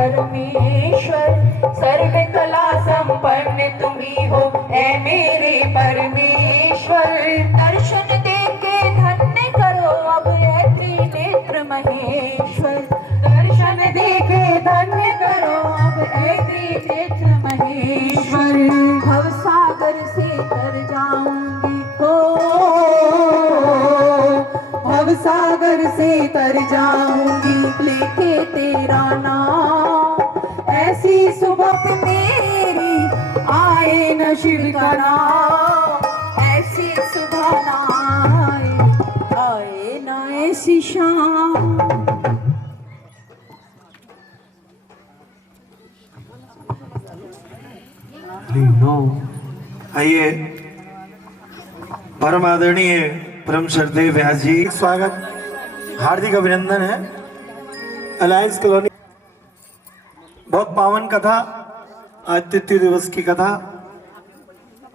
परमेश्वर, सर्व कला संपन्न तुम्ही हो ऐ मेरे परमेश्वर। दर्शन देके धन्य करो अब ऐ त्रिनेत्र महेश्वर, दर्शन देके धन्य करो अब ऐ त्रिनेत्र महेश्वर। भव सागर से तर जाऊंगी हो, भव सागर से तर जाऊंगी लेके तेरा नाम। ऐसी सुबह मेरी आए न शिव का नाम, ऐसी सुबह ना आए न ऐसी शाम। आइए परम आदरणीय परम श्रद्धेय व्यास जी, स्वागत हार्दिक अभिनंदन है। अलायंस कॉलोनी बहुत पावन कथा, आज तृतीय दिवस की कथा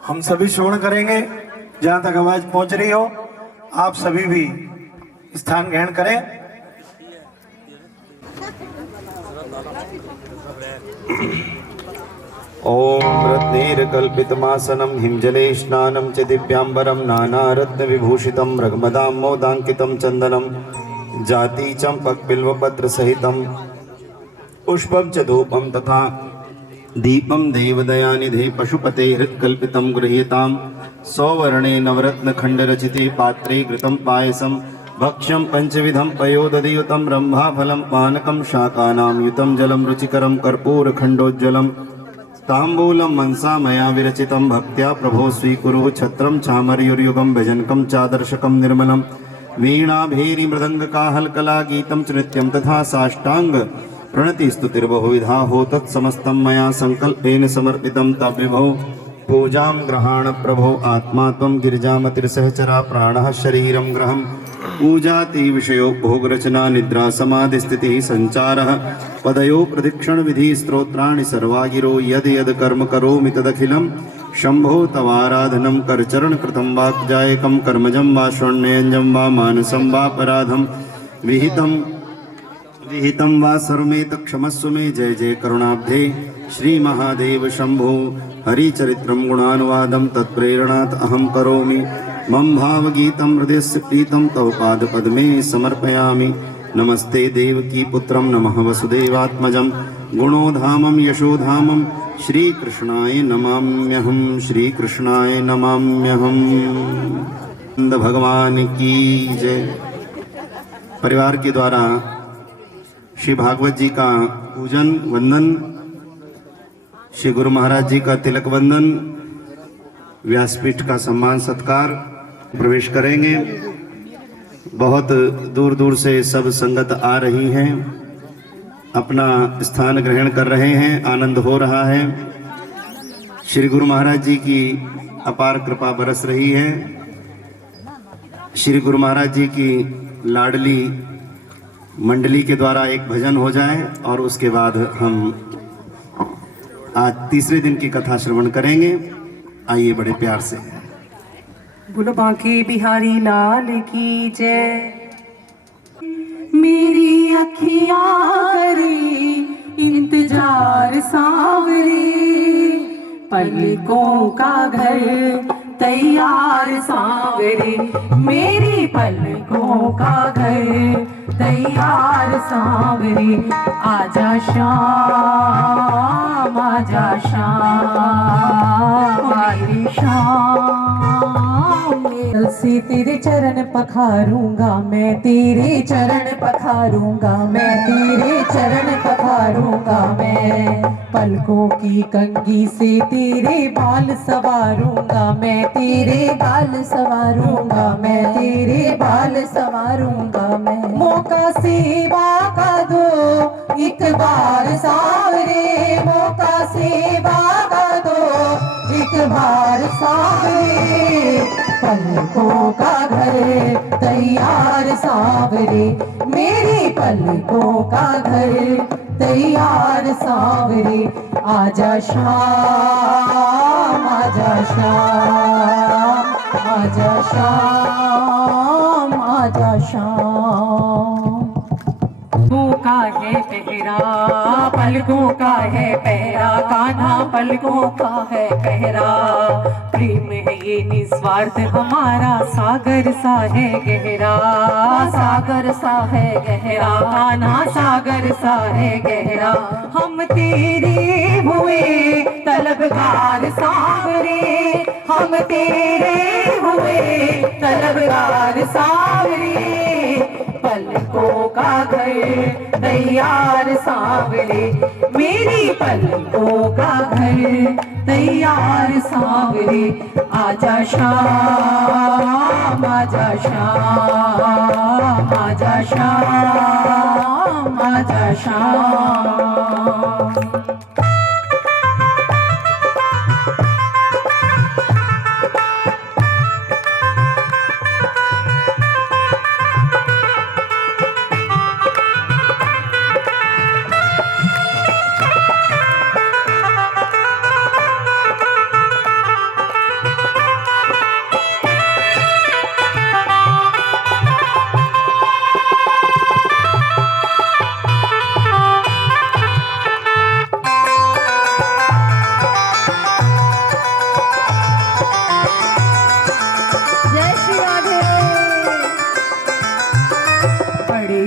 हम सभी श्रवण करेंगे। जहां तक आवाज पहुंच रही हो आप सभी भी स्थान ग्रहण करें। ओम रत्नैर्कल्पितमासनं हिमजले स्नानं च दिव्यांबरं नानारत्नविभूषितं रग्मदामोदाङ्कितं चन्दनं जाति चम्पकबिल्वपत्रसहितं पुष्पं च धूपं तथा दीपं देवदयानिधे पशुपतेर्कल्पितं गृह्यतां। सौवर्णे नवरत्नखण्डरचिते पात्रे घृतं पायसं भक्ष्यं पञ्चविधं पयोदधियुतं रम्भाफलं पानकं शाकानां युतं जलं रुचिकरं कर्पूरखण्डोज्ज्वलं ताम्बूलं मनसा मया विरचितं भक्त्या प्रभो स्वीकुरु। छत्रं चामरयुर्युगं भजनकं चादर्शकं निर्मलं वीणा भेरी मृदङ्गकाहलकला गीतं च नृत्यं तथा साष्टांग प्रणतिस्तुतिर्बहुविधा हो तत्समस्तं मया संकल्पेन समर्पितं तद्विभो। पूजां ग्रहाण प्रभो आत्मा त्वं गिरिजामतिर्सहचरा प्राणः शरीरं ग्रहम्। पूजाति विषयो भोगरचना निद्रा समाधिस्थितिः संचारः पदयो प्रदक्षिण विधि स्तोत्राणि सर्वागिरो यद यद कर्म करोमि तदखिलं शंभो तवाराधनं करचरण कृतं वाक्जायकं कर्मजं वा श्रवणेयं वा मानसं वा अपराधं विहितं वा सर्वमेत क्षमस्व मे। जय जय करुणाब्धे श्री महादेव शंभो। हरिचरित्रं गुणानुवादं तत्प्रेरणात् अहं करोमि। मम भावगीतं हृदयस्य प्रीतं तव पादपद्मे समर्पयामि। नमस्ते देवकी पुत्रं नमः वसुदेवात्मजं गुणोधामं यशोधामं श्रीकृष्णाय नमाम्यहं, श्रीकृष्णाय नमाम्यहं। भगवान की जय। परिवार के द्वारा श्री भागवत जी का पूजन वंदन, श्री गुरु महाराज जी का तिलक वंदन, व्यासपीठ का सम्मान सत्कार प्रवेश करेंगे। बहुत दूर दूर से सब संगत आ रही हैं, अपना स्थान ग्रहण कर रहे हैं, आनंद हो रहा है। श्री गुरु महाराज जी की अपार कृपा बरस रही है। श्री गुरु महाराज जी की लाडली मंडली के द्वारा एक भजन हो जाए और उसके बाद हम आज तीसरे दिन की कथा श्रवण करेंगे। आइए बड़े प्यार से। बोलो बांके बिहारी लाल की जय। मेरी अखियां करी इंतजार सांवरे, पलकों का घर तैयार सांवरे। मेरी पलकों का घर तैयार सांवरे। आजा शाम आजा शाम मेरी शाम। से तेरे चरण पखारूंगा मैं, तेरे चरण पखारूंगा मैं, तेरे चरण पखारूंगा मैं। पलकों की कंघी से तेरे बाल सवारूंगा मैं, तेरे बाल सवारूंगा मैं, तेरे बाल सवारूंगा मैं। मौका सेवा का दो एक बार सांवरे, मौका सेवा का दो एक बार सांवरे। पलकों का घर तैयार सांवरे, मेरी पलकों का घर तैयार सांवरे। आजा शाम आजा शाम आजा शाम आजा शाम। का है पहरा, पलकों का है पहरा, कान्हा पलकों का है पहरा। प्रेम है ये निस्वार्थ हमारा, सागर सा है गहरा, सागर सा है गहरा, कान्हा सागर सा है गहरा। हम तेरे हुए तलबगार सांवरे, हम तेरे हुए तलबगार सांवरे। पलकों का घर तैयार सांवरे, मेरी पलकों का घर तैयार सांवरे। आजा शाम, आजा शाम, आजा शाम, आजा शाम।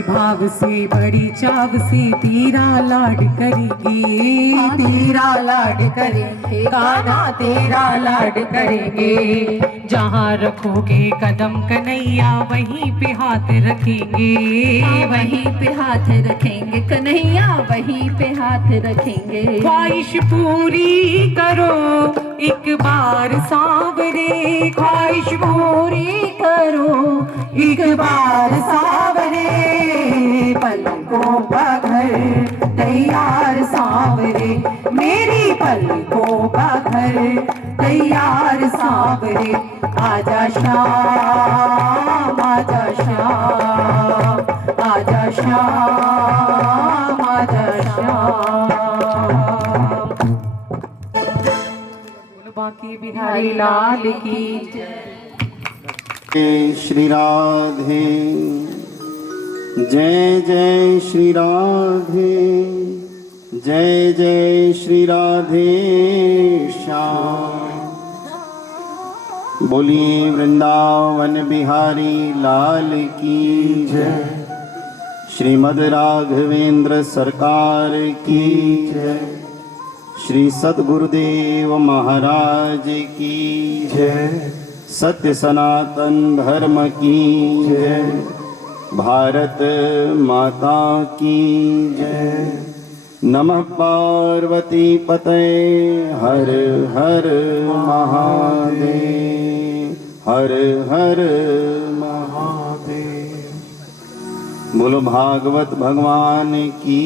भाव से बड़ी चाव से तेरा लाड करेंगे, तेरा लाड करेंगे, कान्हा तेरा लाड करेंगे। जहाँ रखोगे कदम कन्हैया वहीं पे हाथ रखेंगे, वहीं पे हाथ रखेंगे कन्हैया, वहीं पे हाथ रखेंगे। ख्वाहिश पूरी करो एक बार सांवरे, ख्वाहिश पूरी करो एक बार सांवरे। पलकों का घर तैयार सांवरे, मेरी पलकों का घर तैयार सांवरे। आजा शाम, आजा शाम, आजा शाम, आजा शाम। बाकी बिहारी लाल की जय श्री राधे, जय जय श्री राधे, जय जय श्री राधे श्याम। बोलिए वृंदावन बिहारी लाल की जय, श्रीमद् राघवेंद्र सरकार की जय, श्री सद्गुरुदेव महाराज की जय, सत्य सनातन धर्म की जय, भारत माता की जय। नमः पार्वती पतये हर हर महादेव, हर हर महादेव। बोलो भागवत भगवान की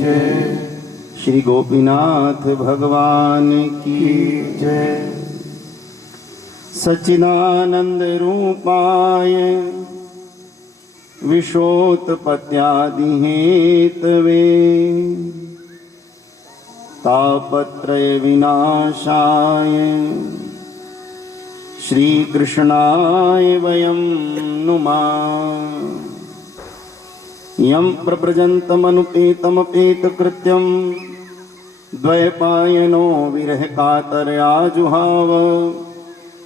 जय, श्री गोपीनाथ भगवान की जय। सच्चिदानंद रूपाय विशोत्पत्त्यादि हेतवे, तापत्रय विनाशाय श्री कृष्णाय वयं नुमः। यं प्रव्रजन्तमनुपेतमपेतकृत्यं द्वैपायनो विरह कातरयाजुहाव।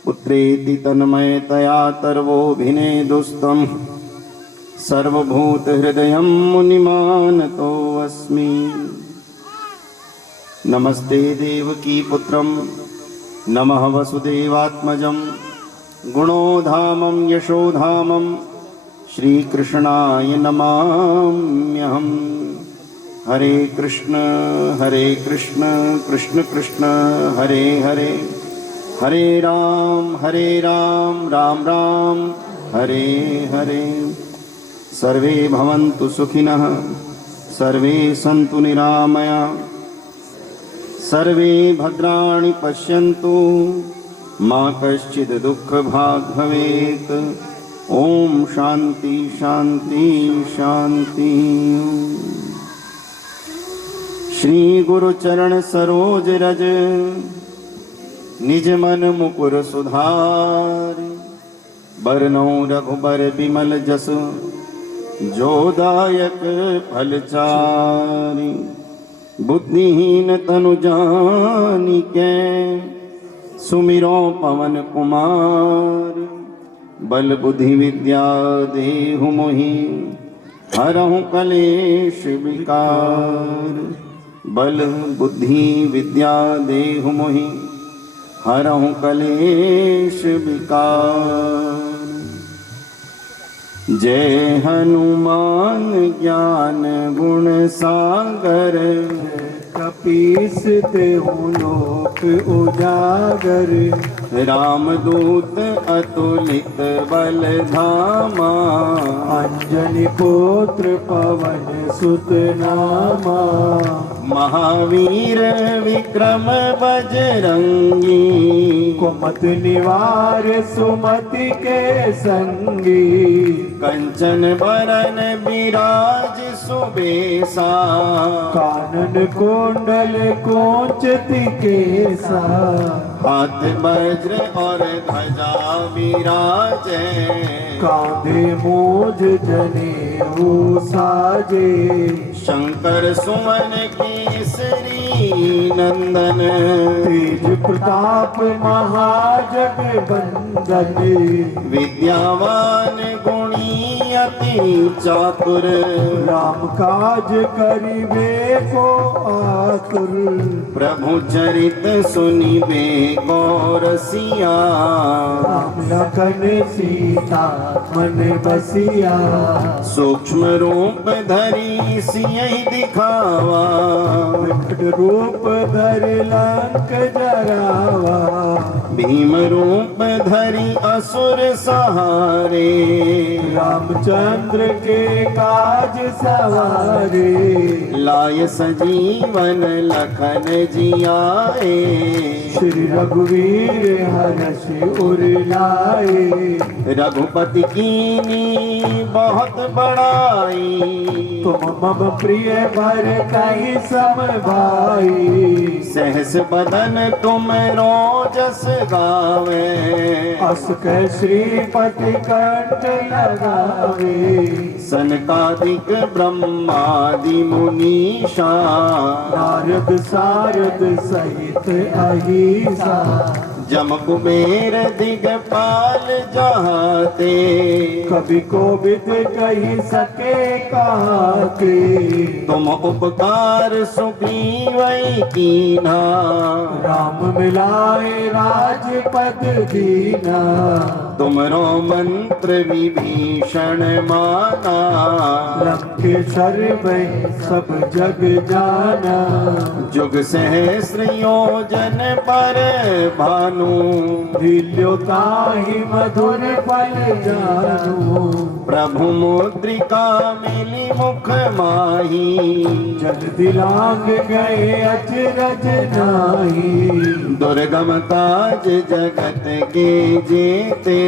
पुत्रेति तन्मयतया तर्वोऽभिनेदुस्तं सर्वभूतहृदयं मुनिमानतो अस्मि। नमस्ते देवकी पुत्रं नमः वसुदेवात्मजं, गुणोधामं यशोधामं श्रीकृष्णाय नमाम्यहम्। हरे कृष्ण कृष्ण कृष्ण हरे हरे, हरे राम राम राम हरे हरे। सर्वे भवन्तु सुखिनः, सर्वे सन्तु निरामया, सर्वे भद्राणि पश्यन्तु, मा कश्चित् दुःखभाग् भवेत्। ओम शांति शांति शांति। श्री गुरु चरण सरोज रज, निज मन मुकुर सुधार। बरनौ रघुबर बिमल जस, जोदायक फलचारी बुद्धिहीन तनु जानिके सुमिरो पवन कुमार बल बुद्धि विद्या देहु मोहि हरहु कलेश विकार बल बुद्धि विद्या देहु मोहि हरहु कलेश विकार। जय हनुमान ज्ञान गुण सागर कपीस देहु लोक उजागर रामदूत अतुलित बल धामा अंजनी पुत्र पवन सुत नामा महावीर विक्रम बजरंगी कुमत निवार सुमति के संगी कंचन बरन विराज सुबेसा कानन कुंडल कोचति केसा हाथ वज्र और ध्वजा विराजे कांधे मूज जनेऊ साजे शंकर सुमन केसरी नंदन तेज प्रताप महाजगबंदन विद्यावान गुणी अति चातुर राम काज करिबे को आतुर प्रभु चरित सुनिबे को रसिया राम लखन सीता मन बसिया सूक्ष्म रूप धरी सियहि दिखावा विकट रूप धरि लंक जरावा भीम रूप धरि असुर सहारे रामचंद्र के काज सवारे लाय सजीवन लखन जियाए श्री रघुवीर हर्ष उर लाए रघुपति कीनी बहुत बड़ाई तुम मम प्रिय भर कहीं सम भाई सहस बदन तुम रोजस गावे अस कै श्रीपति कंठ लगावे सनकादिक ब्रह्मादि मुनीषा नारद सारद सहित अहिसा जम कुबेर दिगपाल जहाते कभी को विद कही सके कहते तुम उपकार सुग्रीवै कीन्हा राम मिलाए राजपद दीना तुमरो मंत्र विभीषण माना लंकेश्वर में सब जग जाना जुग सहस्र योजन पर भानु दिल्योताहि मधुर फल जानू प्रभु मुद्रिका मिली मुख माही जल दिलांग गए अचरज नाही दुर्गम काज जगत के जेते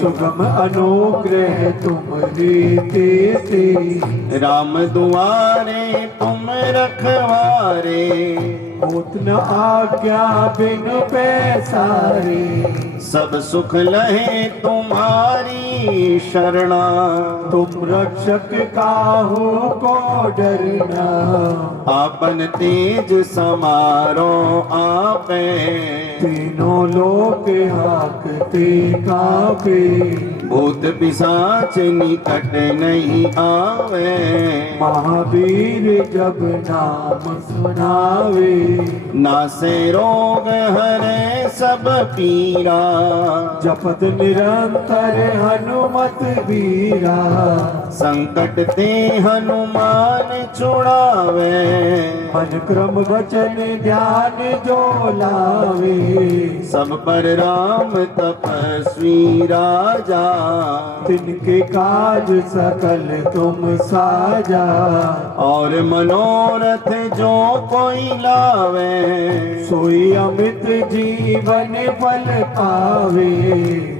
सुगम अनुग्रह तुम रीते राम दुआरे तुम रखवारे होत न आज्ञा बिन पैसारे सब सुख लहे तुम्हारी शरणा तुम रक्षक काहू को डरना आपन तेज समारो आपे तीनों लोक हाकते कापे भूत पिशाच निकट नहीं आवे महावीर जब नाम सुनावे नासे रोग हरे सब पीरा जपत निरंतर हनुमत वीरा संकट ते हनुमान छुड़ावे मन क्रम वचन ध्यान जो लावे सब पर राम तपस्वी राजा तिनके काज सकल तुम साजा और मनोरथ जो कोई लावे सोई अमित जीवन फल पावे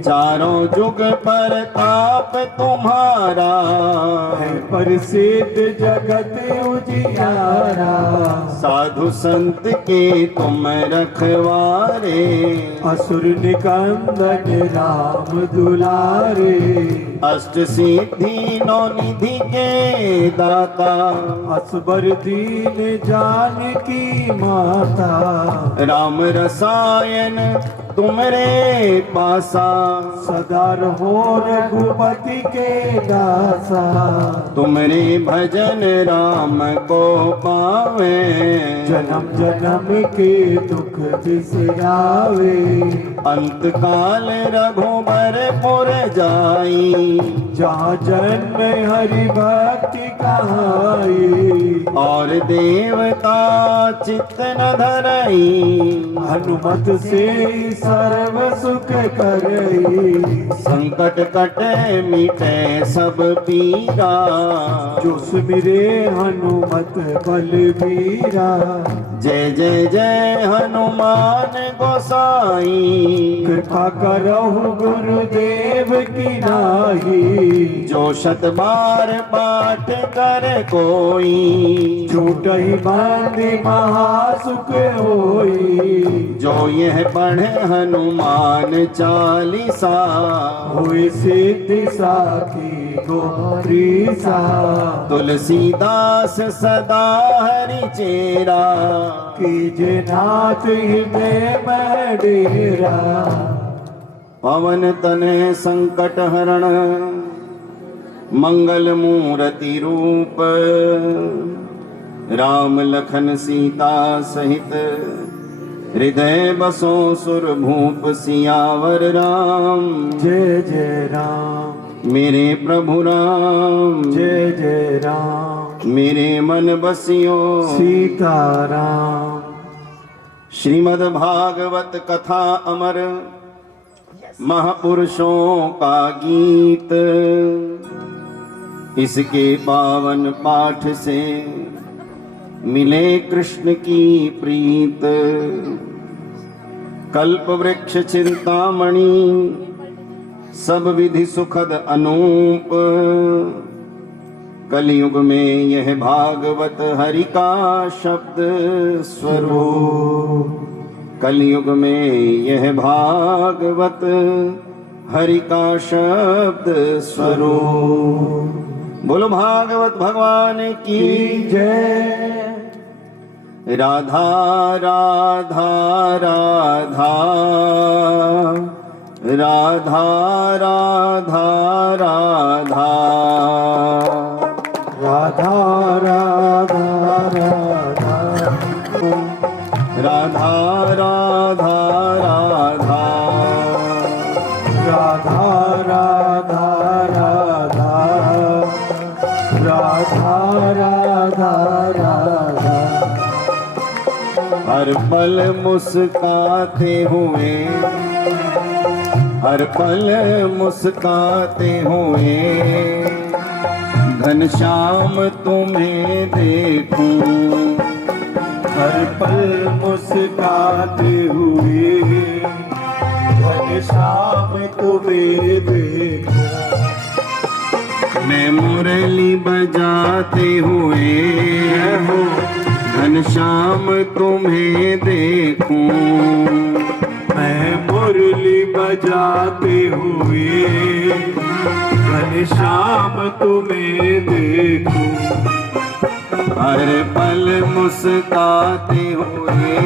चारों जुग पर ताप तुम्हारा है प्रसिद्ध जगत उजियारा साधु संत के तुम रखवारे असुर निकंदन राम दुलारे करे। अष्ट सिद्धि नौ निधि के दाता, असबर दीन जानकी माता। राम रसायन तुमरे पासा, सदा रहो रघुपति के दासा। तुमरे भजन राम को पावे, जन्म जन्म के दुख बिसरावे। अंत काल रघुबर पुर जाई, जहाँ जन्म हरि भक्ति कहाई। और देवता चित्त न धरई, हनुमत से सर्व सुख करई। संकट कटे मिटे सब पीरा, जो सुमिरे हनुमत बलबीरा। जय जय जय हनुमान गोसाई, कृपा करहु गुरुदेव की नाही। जो शत बार पाठ कर कोई, छूटहि बांधे महासुख होई। जो यह पढ़े हनुमान चालीसा, होए सिद्धि साखी गौरीसा। तुलसीदास सदा हरि चेरा, कीजे नाथ हृदय में डेरा। पवन तनय संकट हरण, मंगल मूर्ति रूप। राम लखन सीता सहित, हृदय बसो सुर भूप सियावर राम। जय जय राम, मेरे प्रभु राम, जय जय राम। मेरे मन बसियो सीताराम। श्रीमद् भागवत कथा अमर, महापुरुषों का गीत। इसके पावन पाठ से मिले कृष्ण की प्रीत। कल्प वृक्ष चिंतामणि, सब विधि सुखद अनूप। कलयुग में यह भागवत हरि का शब्द स्वरूप। कलयुग में यह भागवत हरि का शब्द स्वरूप। बोलो भागवत भगवान की जय। राधा राधा राधा, राधा राधा राधा, राधा राधा राधा, राधा राधा राधा, राधा राधा राधा, राधा राधा राधा। हर पल मुस्काते हुए, हर पल मुस्काते हुए, घनश्याम तुम्हें देखूं। हर पल मुस्काते हुए, घनश्याम तुम्हें देखूं। मैं मुरली बजाते हुए, घनश्याम तुम्हें देखूं। मैं मुरली बजाते हुए, घनश्याम तुम्हें देखूं। हर पल मुस्काते हुए,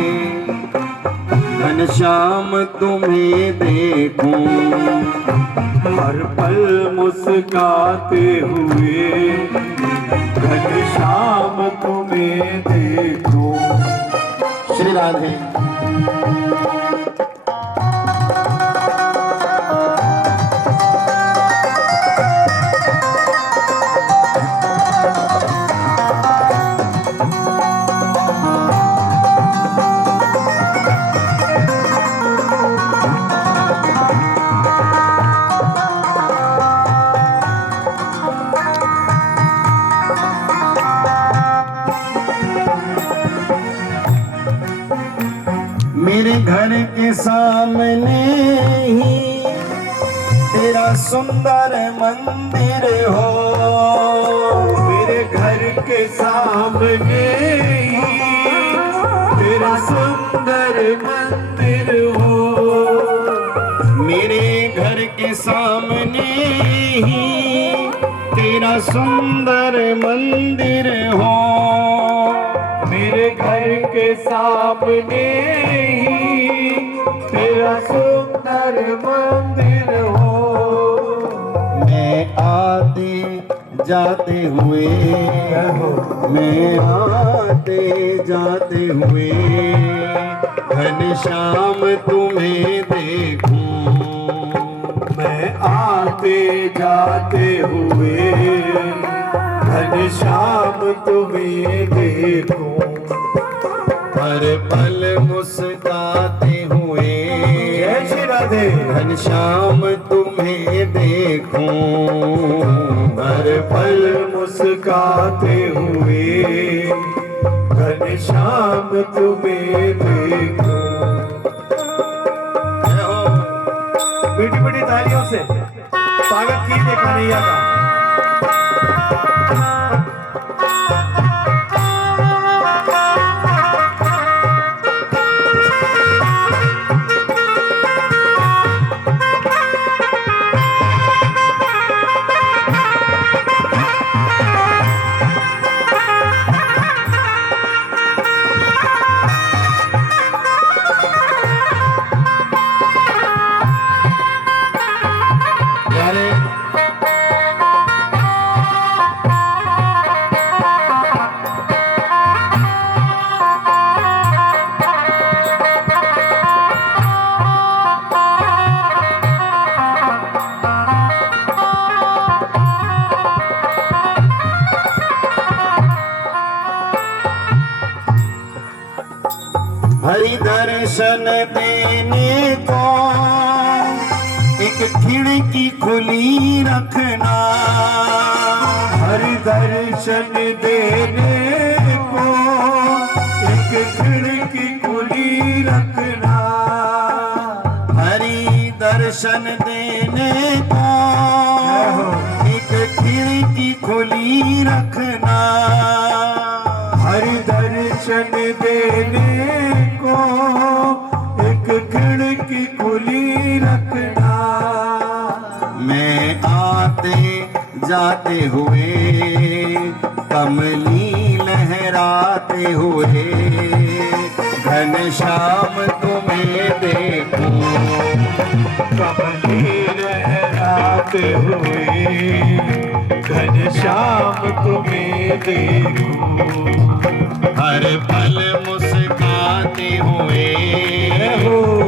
घनश्याम तुम्हें देखूं। हर पल मुस्काते हुए, घनश्याम तुम्हें देखूं। श्री राधे। मेरे घर के सामने ही तेरा सुंदर मंदिर हो। मेरे घर के सामने ही तेरा सुंदर मंदिर हो। मेरे घर के सामने ही तेरा सुंदर मंदिर हो, मेरे घर के सामने ही तेरा सुंदर मंदिर हो। मैं आते जाते हुए, मैं आते जाते हुए घनश्याम तुम्हें देखूं, मैं आते जाते हुए घनश्याम तुम्हें देखूं, हर पल मुस्काते हुए जय श्री राधे घनश्याम तुम्हें देखूं, हर पल मुस्काते हुए घनश्याम तुम्हें देखूं। मीठी मीठी तालियों से स्वागत कीजिए कन्हैया का। हरि दर्शन देने को एक खिड़की खुली रखना, हरि दर्शन देने को एक खिड़की खुली रखना, हरि दर्शन देने को एक खिड़की खुली रखना, हरि दर्शन देने को एक खिड़की खुली रखना। मैं आते जाते हुए कमली लहराते हुए घनश्याम तुम्हें देखूं, कमली लहराते हुए घनश्याम तुम्हें देखूं, हर पल मुस्काते हुए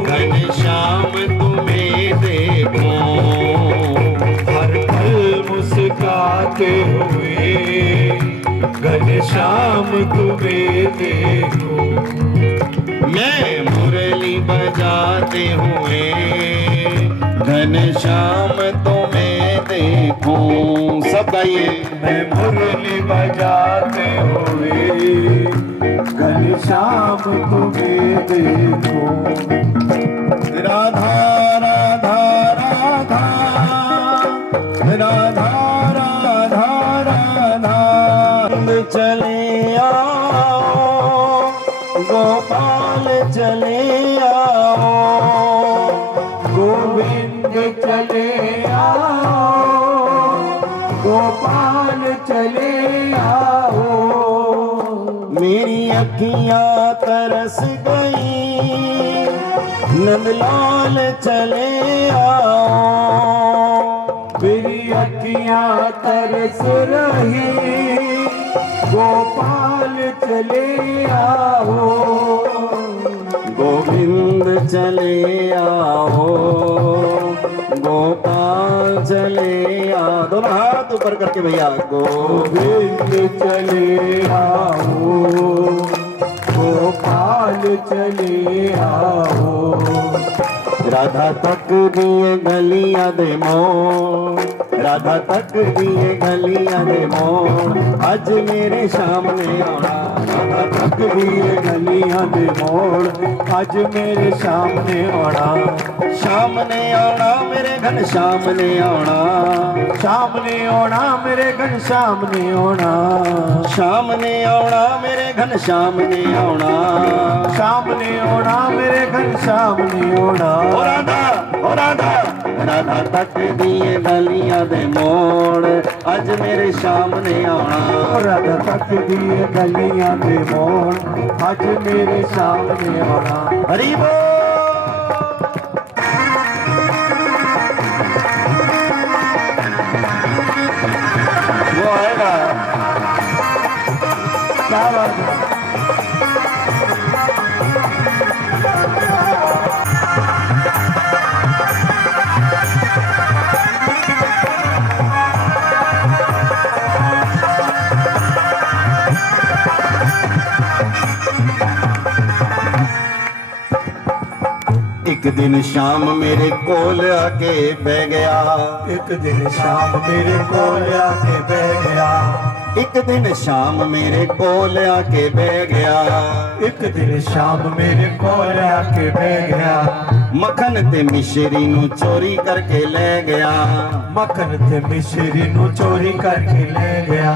घनश्याम तुम्हें देखूं, हर पल मुस्काते हुए घनश्याम तुम्हें देखूं। मैं मुरली बजाते हुए घनश्याम तुम्हें देखूं। सब गाइए। मैं मुरली बजाते हुए घनश्याम तुम्हें देखूं। राधा राधा राधा राधा राधा राधा चले आओ गोपाल चले आओ, गोविंद चले आओ, गोपाल चले आओ। मेरी अखियां तरस गई नंदलाल चले आओ, मेरी अखियां तरस रही गोपाल चले आओ। गोविंद चले आओ गोपाल चले आओ। दोनों हाथ ऊपर करके भैया। गोविंद चले आओ, गोपाल चले आओ। राधा तक दिए गलियां दे मोड़, राधा तक दिए गलियां दे मोड़, आज मेरे सामने आना। राधा तक दिए गलियां दे मोड़, आज मेरे सामने आना। सामने आना मेरे घन सामने आना, सामने आना मेरे घन सामने आना। सामने आना मेरे घन सामने आना, सामने आना मेरे घन सामने आना। ओ राधा ओ राधा राधा तक दिए गलियां दे मोड़ अज मेरे सामने आना राधा तक दिए गलियां दे मोड़ अज मेरे सामने आना। हरि बोल। वो आएगा क्या बात है। एक दिन शाम मेरे कोल आके बह गया एक दिन शाम मेरे कोल आके बह गया एक दिन शाम मेरे कोल आके बह गया एक दिन शाम मेरे कोल आके बह गया मखन ते मिश्री नू चोरी करके ले गया मक्खन ते मिश्री नू चोरी करके ले गया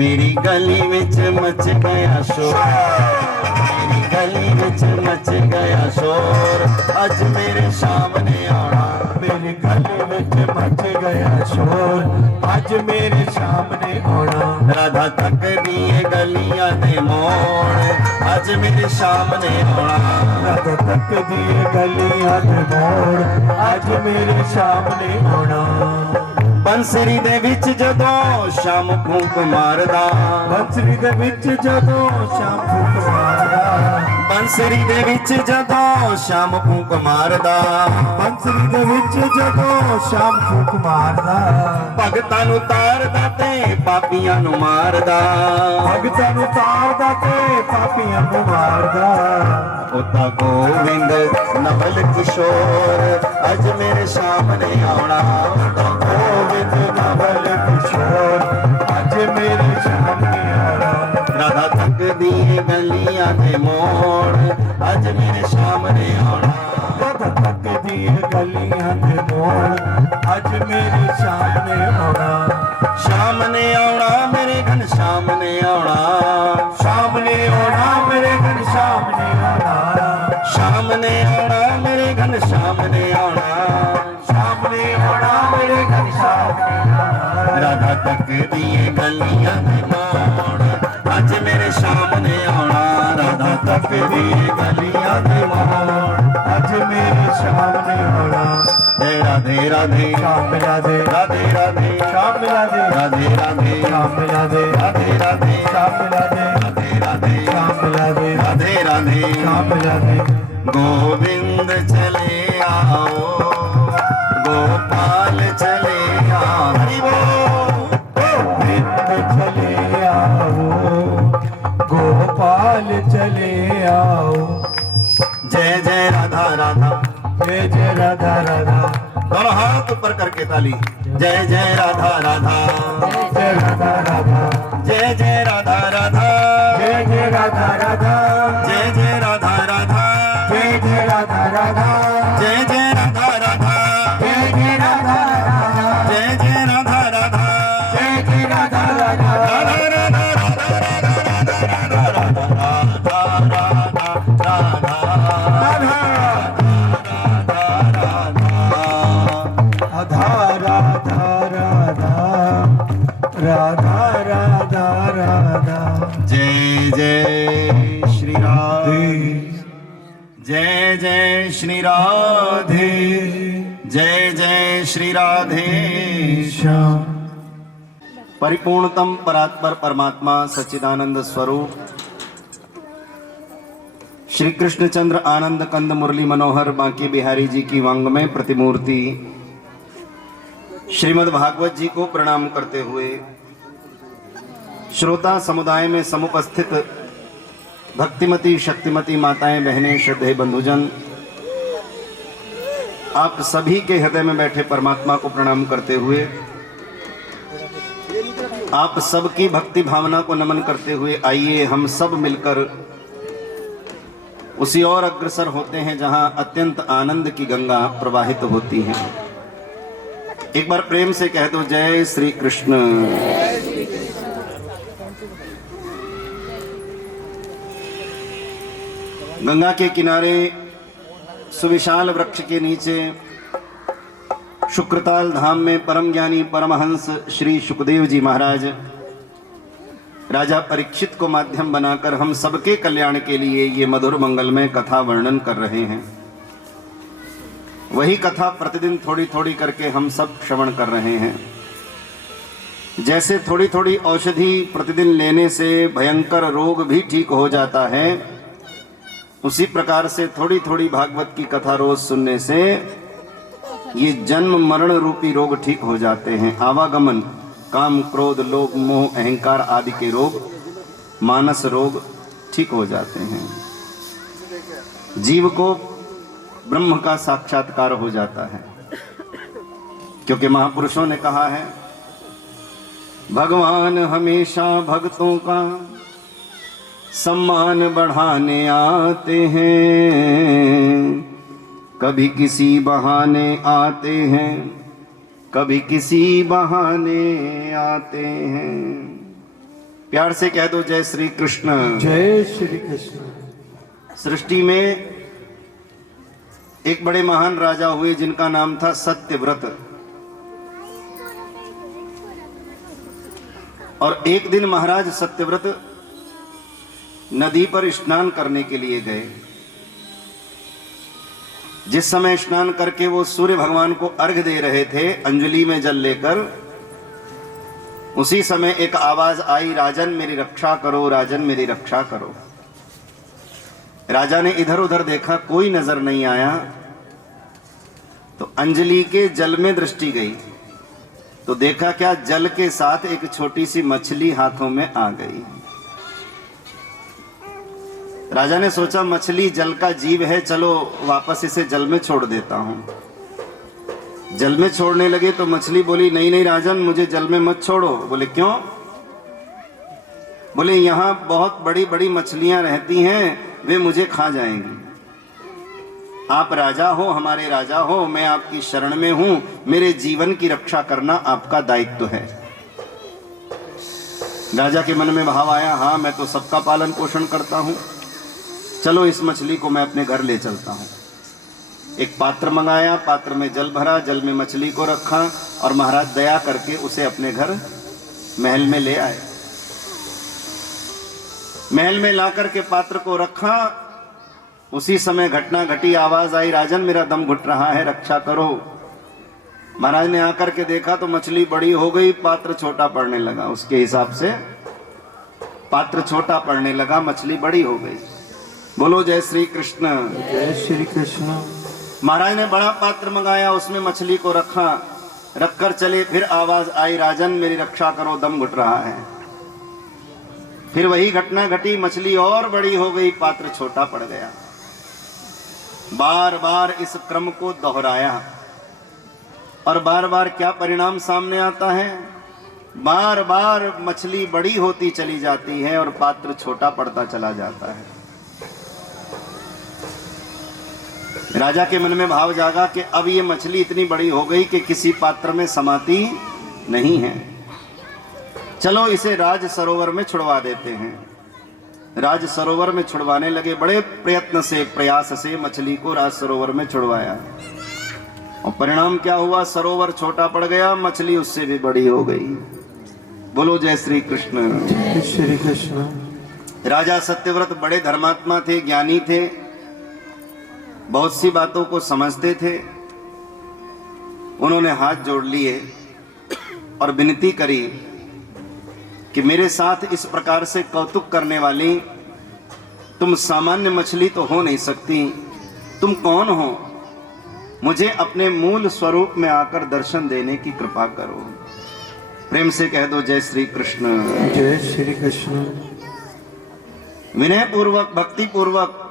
मेरी गली विच मच गया शोर मेरी गली विच मच गया शोर अज मेरे सामने आना मेरी गली विच मच गया शोर अज मेरे सामने आना राधा तक दिए गलियां दे मोड़ अज मेरे सामने आना राधा तक दिए गलियां दे मोड़ अज मेरे सामने आना बंसरी दे विच जदों शाम फूक मारदा बंसरी दे विच जदों शाम फूक मारदा बंसरी दे विच जदों शाम फूक मारदा बंसरी दे विच जदों शाम फूक मारदा भगतां नू तारदा ते पापियां नू मारदा भगतां नू तारदा ते पापियां नू मारदा ओता गोविंद नवल किशोर अज मेरे सामने आना ओता गोविंद नवल किशोर अज मेरे सामने आना राधा तक दिए गलियां दे मोड़ अज मेरे सामने आना राधा तक दिए गलियां दे मोड़ अज मेरे सामने आना सामने आना मेरे घन सामने आना सामने आना मेरे घर सामने आना सामने आना मेरे घन सामने आना सामने आना मेरे घर सामने आना राधा तक दिए गलियां दे मोड़ अज मेरे सामने आना राधा तक दिए गलियां दे मोड़ अज मेरे सामने आना राधे राधे शाम राधे राधे राधे शाम राधे राधे राधे शाम राधे राधे राधे शाम राधे राधे राधे शाम राधे राधे राधे शाम राधे गोविंद चले आओ गोपाल चले आओ हरि बोल गोविंद चले आओ गोपाल चले आओ जय जय राधा राधा जय जय राधा राधा दोनों हाथ ऊपर करके ताली जय जय राधा राधा जय राधा राधा जय जय राधा राधा जय जय राधा राधा जय जय राधा राधा जय जय राधा राधा जय जय राधा राधा जय जय राधा राधा जय जय राधा राधा जय जय राधा राधा राधा राधा राधा राधा राधा राधा राधा जय जय श्री राधे जय जय श्री राधे जय जय श्री राधे श्याम परिपूर्णतम परात्पर परमात्मा सच्चिदानंद स्वरूप श्री कृष्णचंद्र आनंद कंद मुरली मनोहर बांके बिहारी जी की वांगमय प्रतिमूर्ति श्रीमद् भागवत जी को प्रणाम करते हुए श्रोता समुदाय में समुपस्थित भक्तिमती शक्तिमती माताएं बहनें श्रद्धेय बंधुजन आप सभी के हृदय में बैठे परमात्मा को प्रणाम करते हुए आप सबकी भक्ति भावना को नमन करते हुए आइए हम सब मिलकर उसी और अग्रसर होते हैं जहां अत्यंत आनंद की गंगा प्रवाहित होती है। एक बार प्रेम से कह दो जय श्री कृष्ण। गंगा के किनारे सुविशाल वृक्ष के नीचे शुक्रताल धाम में परम ज्ञानी परमहंस श्री सुखदेव जी महाराज राजा परीक्षित को माध्यम बनाकर हम सबके कल्याण के लिए ये मधुर मंगलमय कथा वर्णन कर रहे हैं। वही कथा प्रतिदिन थोड़ी थोड़ी करके हम सब श्रवण कर रहे हैं। जैसे थोड़ी थोड़ी औषधि प्रतिदिन लेने से भयंकर रोग भी ठीक हो जाता है, उसी प्रकार से थोड़ी थोड़ी भागवत की कथा रोज सुनने से ये जन्म मरण रूपी रोग ठीक हो जाते हैं। आवागमन, काम, क्रोध, लोभ, मोह, अहंकार आदि के रोग, मानस रोग ठीक हो जाते हैं। जीव को ब्रह्म का साक्षात्कार हो जाता है, क्योंकि महापुरुषों ने कहा है भगवान हमेशा भक्तों का सम्मान बढ़ाने आते हैं, कभी किसी बहाने आते हैं, कभी किसी बहाने आते हैं। प्यार से कह दो जय श्री कृष्ण। जय श्री कृष्ण। सृष्टि में एक बड़े महान राजा हुए जिनका नाम था सत्यव्रत। और एक दिन महाराज सत्यव्रत नदी पर स्नान करने के लिए गए। जिस समय स्नान करके वो सूर्य भगवान को अर्घ्य दे रहे थे अंजलि में जल लेकर, उसी समय एक आवाज आई, राजन मेरी रक्षा करो, राजन मेरी रक्षा करो। राजा ने इधर उधर देखा, कोई नजर नहीं आया, तो अंजलि के जल में दृष्टि गई, तो देखा क्या, जल के साथ एक छोटी सी मछली हाथों में आ गई। राजा ने सोचा मछली जल का जीव है, चलो वापस इसे जल में छोड़ देता हूं। जल में छोड़ने लगे तो मछली बोली, नहीं नहीं राजन, मुझे जल में मत छोड़ो। बोले क्यों? बोले यहां बहुत बड़ी बड़ी मछलियां रहती हैं, वे मुझे खा जाएंगी। आप राजा हो, हमारे राजा हो, मैं आपकी शरण में हूं, मेरे जीवन की रक्षा करना आपका दायित्व है। राजा के मन में भाव आया, हाँ मैं तो सबका पालन पोषण करता हूं, चलो इस मछली को मैं अपने घर ले चलता हूं। एक पात्र मंगाया, पात्र में जल भरा, जल में मछली को रखा और महाराज दया करके उसे अपने घर महल में ले आए। महल में लाकर के पात्र को रखा, उसी समय घटना घटी, आवाज आई, राजन मेरा दम घुट रहा है, रक्षा करो। महाराज ने आकर के देखा तो मछली बड़ी हो गई, पात्र छोटा पड़ने लगा। उसके हिसाब से पात्र छोटा पड़ने लगा, मछली बड़ी हो गई। बोलो जय श्री कृष्ण। जय श्री कृष्ण। महाराज ने बड़ा पात्र मंगाया, उसमें मछली को रखा, रखकर चले, फिर आवाज आई, राजन मेरी रक्षा करो, दम घुट रहा है। फिर वही घटना घटी, मछली और बड़ी हो गई, पात्र छोटा पड़ गया। बार बार इस क्रम को दोहराया और बार बार क्या परिणाम सामने आता है, बार बार मछली बड़ी होती चली जाती है और पात्र छोटा पड़ता चला जाता है। राजा के मन में भाव जागा कि अब ये मछली इतनी बड़ी हो गई कि किसी पात्र में समाती नहीं है, चलो इसे राज सरोवर में छुड़वा देते हैं। राज सरोवर में छुड़वाने लगे, बड़े प्रयत्न से प्रयास से मछली को राज सरोवर में छुड़वाया और परिणाम क्या हुआ, सरोवर छोटा पड़ गया, मछली उससे भी बड़ी हो गई। बोलो जय श्री कृष्ण। जय श्री कृष्ण। राजा सत्यव्रत बड़े धर्मात्मा थे, ज्ञानी थे, बहुत सी बातों को समझते थे। उन्होंने हाथ जोड़ लिए और विनती करी कि मेरे साथ इस प्रकार से कौतुक करने वाली तुम सामान्य मछली तो हो नहीं सकती, तुम कौन हो? मुझे अपने मूल स्वरूप में आकर दर्शन देने की कृपा करो। प्रेम से कह दो जय श्री कृष्ण। जय श्री कृष्ण। विनय पूर्वक, भक्ति पूर्वक,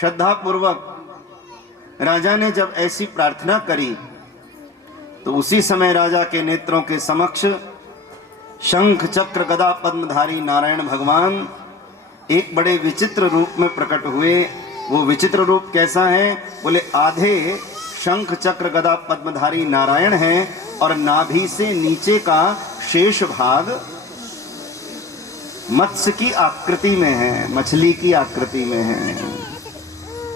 श्रद्धा पूर्वक राजा ने जब ऐसी प्रार्थना करी तो उसी समय राजा के नेत्रों के समक्ष शंख चक्र गदा पद्मधारी नारायण भगवान एक बड़े विचित्र रूप में प्रकट हुए। वो विचित्र रूप कैसा है? बोले आधे शंख चक्र गदा पद्मधारी नारायण हैं और नाभि से नीचे का शेष भाग मत्स्य की आकृति में है, मछली की आकृति में है।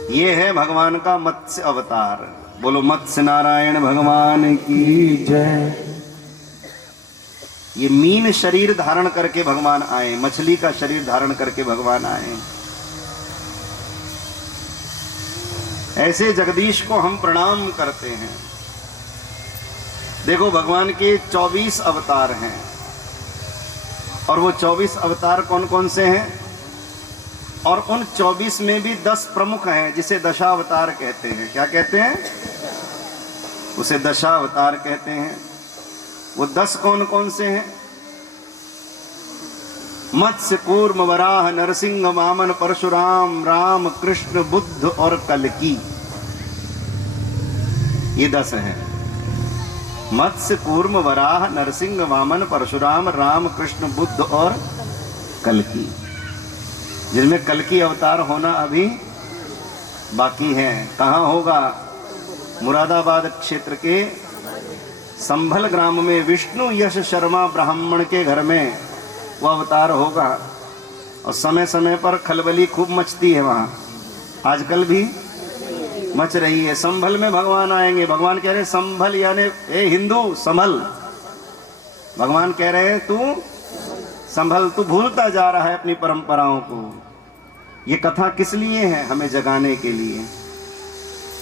ये है भगवान का मत्स्य अवतार। बोलो मत्स्य नारायण भगवान की जय। ये मीन शरीर धारण करके भगवान आए, मछली का शरीर धारण करके भगवान आए। ऐसे जगदीश को हम प्रणाम करते हैं। देखो भगवान के 24 अवतार हैं और वो 24 अवतार कौन कौन से हैं, और उन 24 में भी 10 प्रमुख हैं जिसे दशावतार कहते हैं। क्या कहते हैं? उसे दशावतार कहते हैं। वो 10 कौन कौन से हैं? मत्स्य, कूर्म, वराह, नरसिंह, वामन, परशुराम, राम, कृष्ण, बुद्ध और कल्कि। ये 10 हैं। मत्स्य, कूर्म, वराह, नरसिंह, वामन, परशुराम, राम, कृष्ण, बुद्ध और कल्कि, जिनमें कल्कि अवतार होना अभी बाकी है। कहाँ होगा? मुरादाबाद क्षेत्र के संभल ग्राम में विष्णु यश शर्मा ब्राह्मण के घर में वो अवतार होगा। और समय समय पर खलबली खूब मचती है वहाँ, आजकल भी मच रही है। संभल में भगवान आएंगे। भगवान कह रहे संभल यानी ए हिंदू संभल। भगवान कह रहे हैं तू संभल, तू भूलता जा रहा है अपनी परंपराओं को। ये कथा किस लिए है? हमें जगाने के लिए।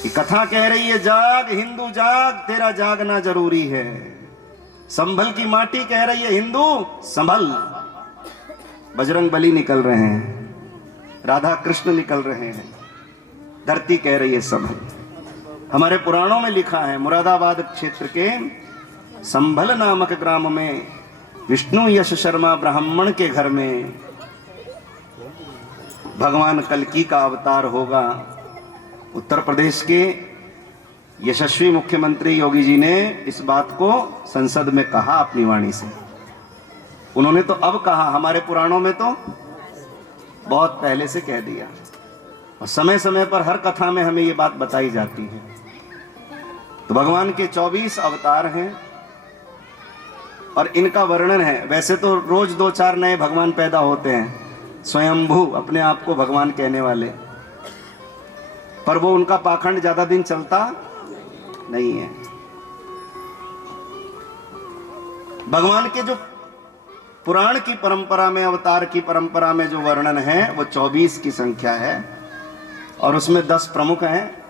ये कथा कह रही है जाग हिंदू जाग, तेरा जागना जरूरी है। संभल की माटी कह रही है हिंदू संभल। बजरंग बली निकल रहे हैं, राधा कृष्ण निकल रहे हैं, धरती कह रही है संभल। हमारे पुराणों में लिखा है मुरादाबाद क्षेत्र के संभल नामक ग्राम में विष्णु यश शर्मा ब्राह्मण के घर में भगवान कल्कि का अवतार होगा। उत्तर प्रदेश के यशस्वी मुख्यमंत्री योगी जी ने इस बात को संसद में कहा अपनी वाणी से। उन्होंने तो अब कहा, हमारे पुराणों में तो बहुत पहले से कह दिया। और समय समय पर हर कथा में हमें ये बात बताई जाती है। तो भगवान के 24 अवतार हैं और इनका वर्णन है। वैसे तो रोज 2-4 नए भगवान पैदा होते हैं, स्वयंभू अपने आप को भगवान कहने वाले, पर वो उनका पाखंड ज्यादा दिन चलता नहीं है। भगवान के जो पुराण की परंपरा में, अवतार की परंपरा में जो वर्णन है वो 24 की संख्या है और उसमें 10 प्रमुख हैं।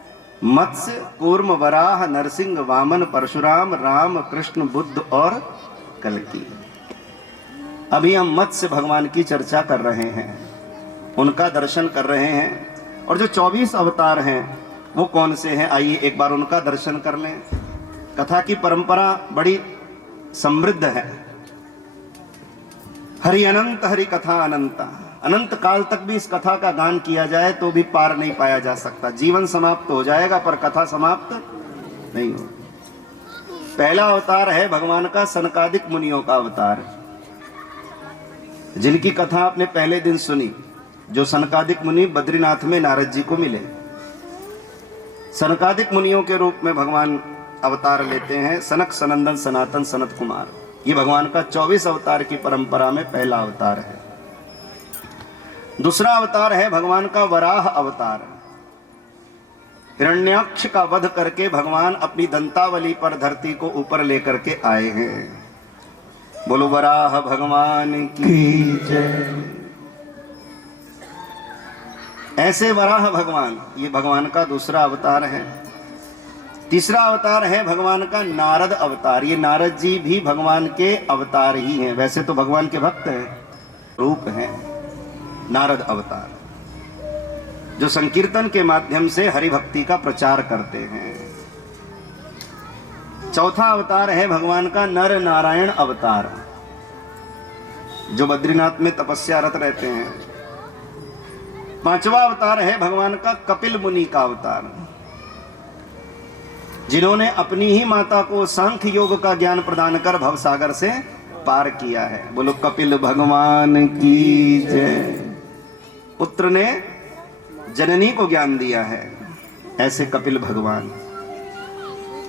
मत्स्य, कूर्म, वराह, नरसिंह, वामन, परशुराम, राम, कृष्ण, बुद्ध और कल्कि। अभी हम मत्स्य भगवान की चर्चा कर रहे हैं, उनका दर्शन कर रहे हैं। और जो 24 अवतार हैं वो कौन से हैं, आइए एक बार उनका दर्शन कर लें। कथा की परंपरा बड़ी समृद्ध है। हरि अनंत, हरि कथा अनंता। अनंत काल तक भी इस कथा का गान किया जाए तो भी पार नहीं पाया जा सकता। जीवन समाप्त हो जाएगा पर कथा समाप्त नहीं हो। पहला अवतार है भगवान का सनकादिक मुनियों का अवतार, जिनकी कथा आपने पहले दिन सुनी। जो सनकादिक मुनि बद्रीनाथ में नारद जी को मिले, सनकादिक मुनियों के रूप में भगवान अवतार लेते हैं। सनक, सनंदन, सनातन, सनत कुमार, ये भगवान का 24 अवतार की परंपरा में पहला अवतार है। दूसरा अवतार है भगवान का वराह अवतार। हिरण्याक्ष का वध करके भगवान अपनी दंतावली पर धरती को ऊपर लेकर के आए हैं। बोलो वराह भगवान की जय। ऐसे वराह भगवान, ये भगवान का दूसरा अवतार है। तीसरा अवतार है भगवान का नारद अवतार। ये नारद जी भी भगवान के अवतार ही हैं, वैसे तो भगवान के भक्त हैं, रूप हैं। नारद अवतार जो संकीर्तन के माध्यम से हरि भक्ति का प्रचार करते हैं। चौथा अवतार है भगवान का नर नारायण अवतार, जो बद्रीनाथ में तपस्यारत रहते हैं। पांचवा अवतार है भगवान का कपिल मुनि का अवतार, जिन्होंने अपनी ही माता को सांख्य योग का ज्ञान प्रदान कर भवसागर से पार किया है। बोलो कपिल भगवान की जय। पुत्र ने जननी को ज्ञान दिया है, ऐसे कपिल भगवान।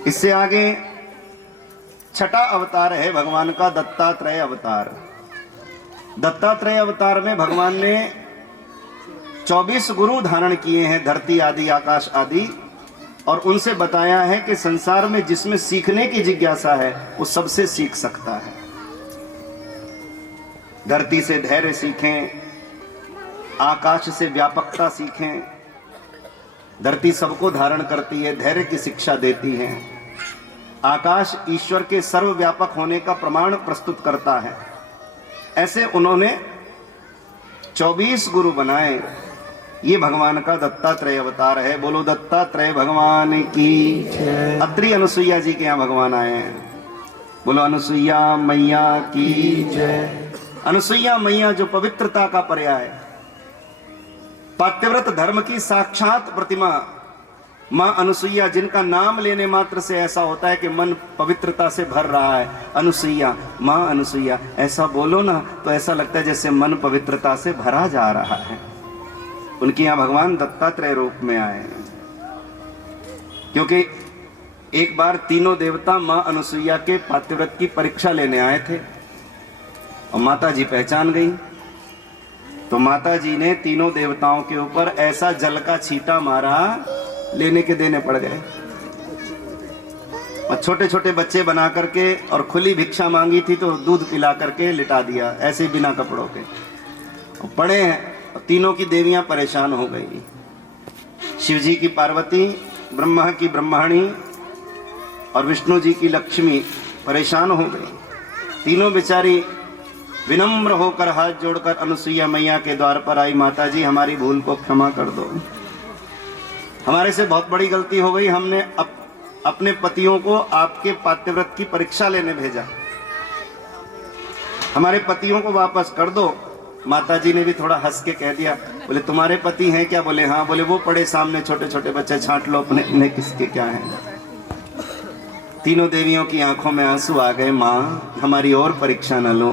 इससे आगे छठा अवतार है भगवान का दत्तात्रेय अवतार। दत्तात्रेय अवतार में भगवान ने 24 गुरु धारण किए हैं, धरती आदि, आकाश आदि और उनसे बताया है कि संसार में जिसमें सीखने की जिज्ञासा है वो सबसे सीख सकता है। धरती से धैर्य सीखें, आकाश से व्यापकता सीखें। धरती सबको धारण करती है, धैर्य की शिक्षा देती है। आकाश ईश्वर के सर्वव्यापक होने का प्रमाण प्रस्तुत करता है। ऐसे उन्होंने 24 गुरु बनाए। ये भगवान का दत्तात्रेय अवतार है। बोलो दत्तात्रेय भगवान की। अत्रि अनुसुईया जी के यहाँ भगवान आए हैं। बोलो अनुसुईया मैया की जय। अनुसुईया मैया जो पवित्रता का पर्याय, पातिव्रत धर्म की साक्षात प्रतिमा मां अनुसुईया, जिनका नाम लेने मात्र से ऐसा होता है कि मन पवित्रता से भर रहा है। अनुसुईया, मां अनुसुईया, ऐसा बोलो ना तो ऐसा लगता है जैसे मन पवित्रता से भरा जा रहा है। उनके यहाँ भगवान दत्तात्रेय रूप में आए हैं, क्योंकि एक बार तीनों देवता मां अनुसुईया के पातिव्रत की परीक्षा लेने आए थे और माता जी पहचान गई। तो माता जी ने तीनों देवताओं के ऊपर ऐसा जल का छींटा मारा, लेने के देने पड़ गए। और छोटे छोटे बच्चे बना करके और खुली भिक्षा मांगी थी तो दूध पिला करके लिटा दिया, ऐसे बिना कपड़ों के। और पड़े हैं, तीनों की देवियां परेशान हो गई। शिव जी की पार्वती, ब्रह्मा की ब्रह्माणी और विष्णु जी की लक्ष्मी परेशान हो गई। तीनों बेचारी विनम्र होकर हाथ जोड़कर अनुसुईया मैया के द्वार पर आई। माता जी, हमारी भूल को क्षमा कर दो, हमारे से बहुत बड़ी गलती हो गई। हमने अपने पतियों को आपके पातिव्रत की परीक्षा लेने भेजा, हमारे पतियों को वापस कर दो। माता जी ने भी थोड़ा हंस के कह दिया, बोले तुम्हारे पति हैं क्या? बोले हाँ। बोले वो पड़े सामने छोटे छोटे बच्चे, छांट लो अपने किसके क्या हैं। तीनों देवियों की आंखों में आंसू आ गए। माँ, हमारी और परीक्षा न लो।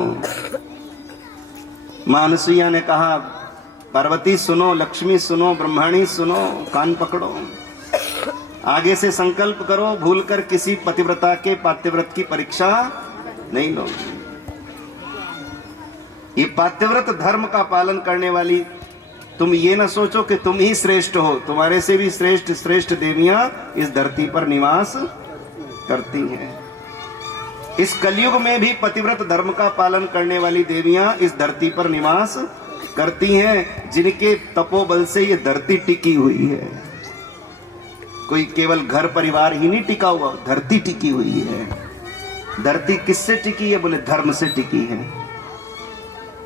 मां अनुसुईया ने कहा, पार्वती सुनो, लक्ष्मी सुनो, ब्रह्माणी सुनो, कान पकड़ो, आगे से संकल्प करो, भूलकर किसी पतिव्रता के पातिव्रत की परीक्षा नहीं लो। ये पातिव्रत धर्म का पालन करने वाली, तुम ये ना सोचो कि तुम ही श्रेष्ठ हो, तुम्हारे से भी श्रेष्ठ श्रेष्ठ देवियां इस धरती पर निवास करती हैं। इस कलयुग में भी पतिव्रत धर्म का पालन करने वाली देवियां इस धरती पर निवास करती हैं, जिनके तपोबल से ये धरती टिकी हुई है। कोई केवल घर परिवार ही नहीं टिका हुआ, धरती टिकी हुई है। धरती किससे टिकी है? बोले धर्म से टिकी है।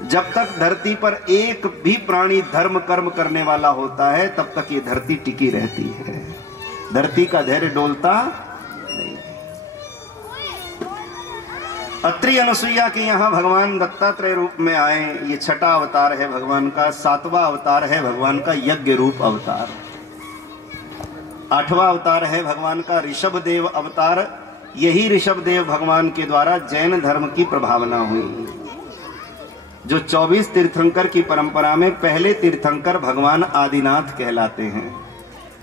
जब तक धरती पर एक भी प्राणी धर्म कर्म करने वाला होता है, तब तक ये धरती टिकी रहती है। धरती का धैर्य डोलता नहीं। अत्रि अनुसुईया के यहाँ भगवान दत्तात्रेय रूप में आए। ये छठा अवतार है भगवान का। 7वां अवतार है भगवान का यज्ञ रूप अवतार। 8वां अवतार है भगवान का ऋषभ देव अवतार। यही ऋषभ देव भगवान के द्वारा जैन धर्म की प्रभावना हुई। जो 24 तीर्थंकर की परंपरा में पहले तीर्थंकर भगवान आदिनाथ कहलाते हैं।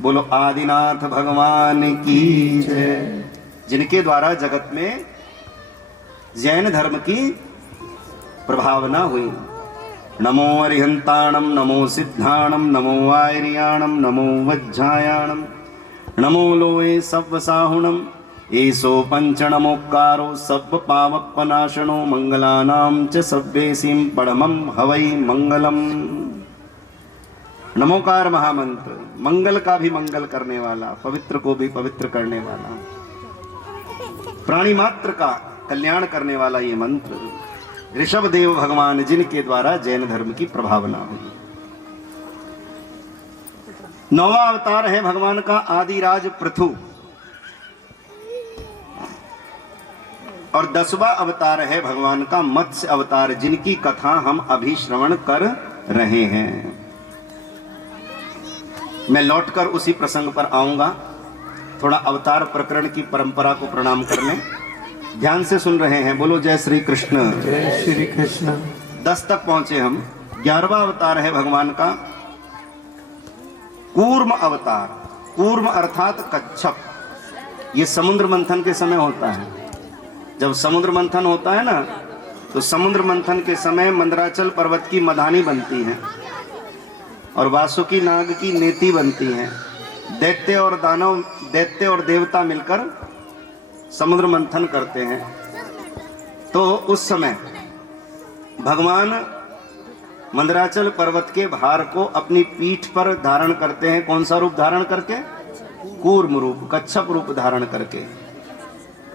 बोलो आदिनाथ भगवान की जय। जिनके द्वारा जगत में जैन धर्म की प्रभावना हुई। नमो अरिहंताणम, नमो सिद्धाणम, नमो आयर्याणम, नमो वज्जायाणम, नमो लोए सव्वसाहुणम, एसो पंचणमोक्कारो सब्ब पावकपनाशनो, मंगलानां च सब्बेसिं परमं हवै मंगलम। नमोकार महामंत्र, मंगल का भी मंगल करने वाला, पवित्र को भी पवित्र करने वाला, प्राणी मात्र का कल्याण करने वाला ये मंत्र ऋषभ देव भगवान, जिनके द्वारा जैन धर्म की प्रभावना हुई। 9वां अवतार है भगवान का आदिराज पृथु। और 10वां अवतार है भगवान का मत्स्य अवतार, जिनकी कथा हम अभी श्रवण कर रहे हैं। मैं लौटकर उसी प्रसंग पर आऊंगा। थोड़ा अवतार प्रकरण की परंपरा को प्रणाम कर लें। ध्यान से सुन रहे हैं। बोलो जय श्री कृष्ण। जय श्री कृष्ण। 10 तक पहुंचे हम। 11वां अवतार है भगवान का कूर्म अवतार। कूर्म अर्थात कच्छप। ये समुद्र मंथन के समय होता है। जब समुद्र मंथन होता है ना, तो समुद्र मंथन के समय मंदराचल पर्वत की मधानी बनती है और वासुकी नाग की नेति बनती है। दैत्य और देवता मिलकर समुद्र मंथन करते हैं। तो उस समय भगवान मंदराचल पर्वत के भार को अपनी पीठ पर धारण करते हैं। कौन सा रूप धारण करके? कूर्म रूप, कच्छप रूप धारण करके।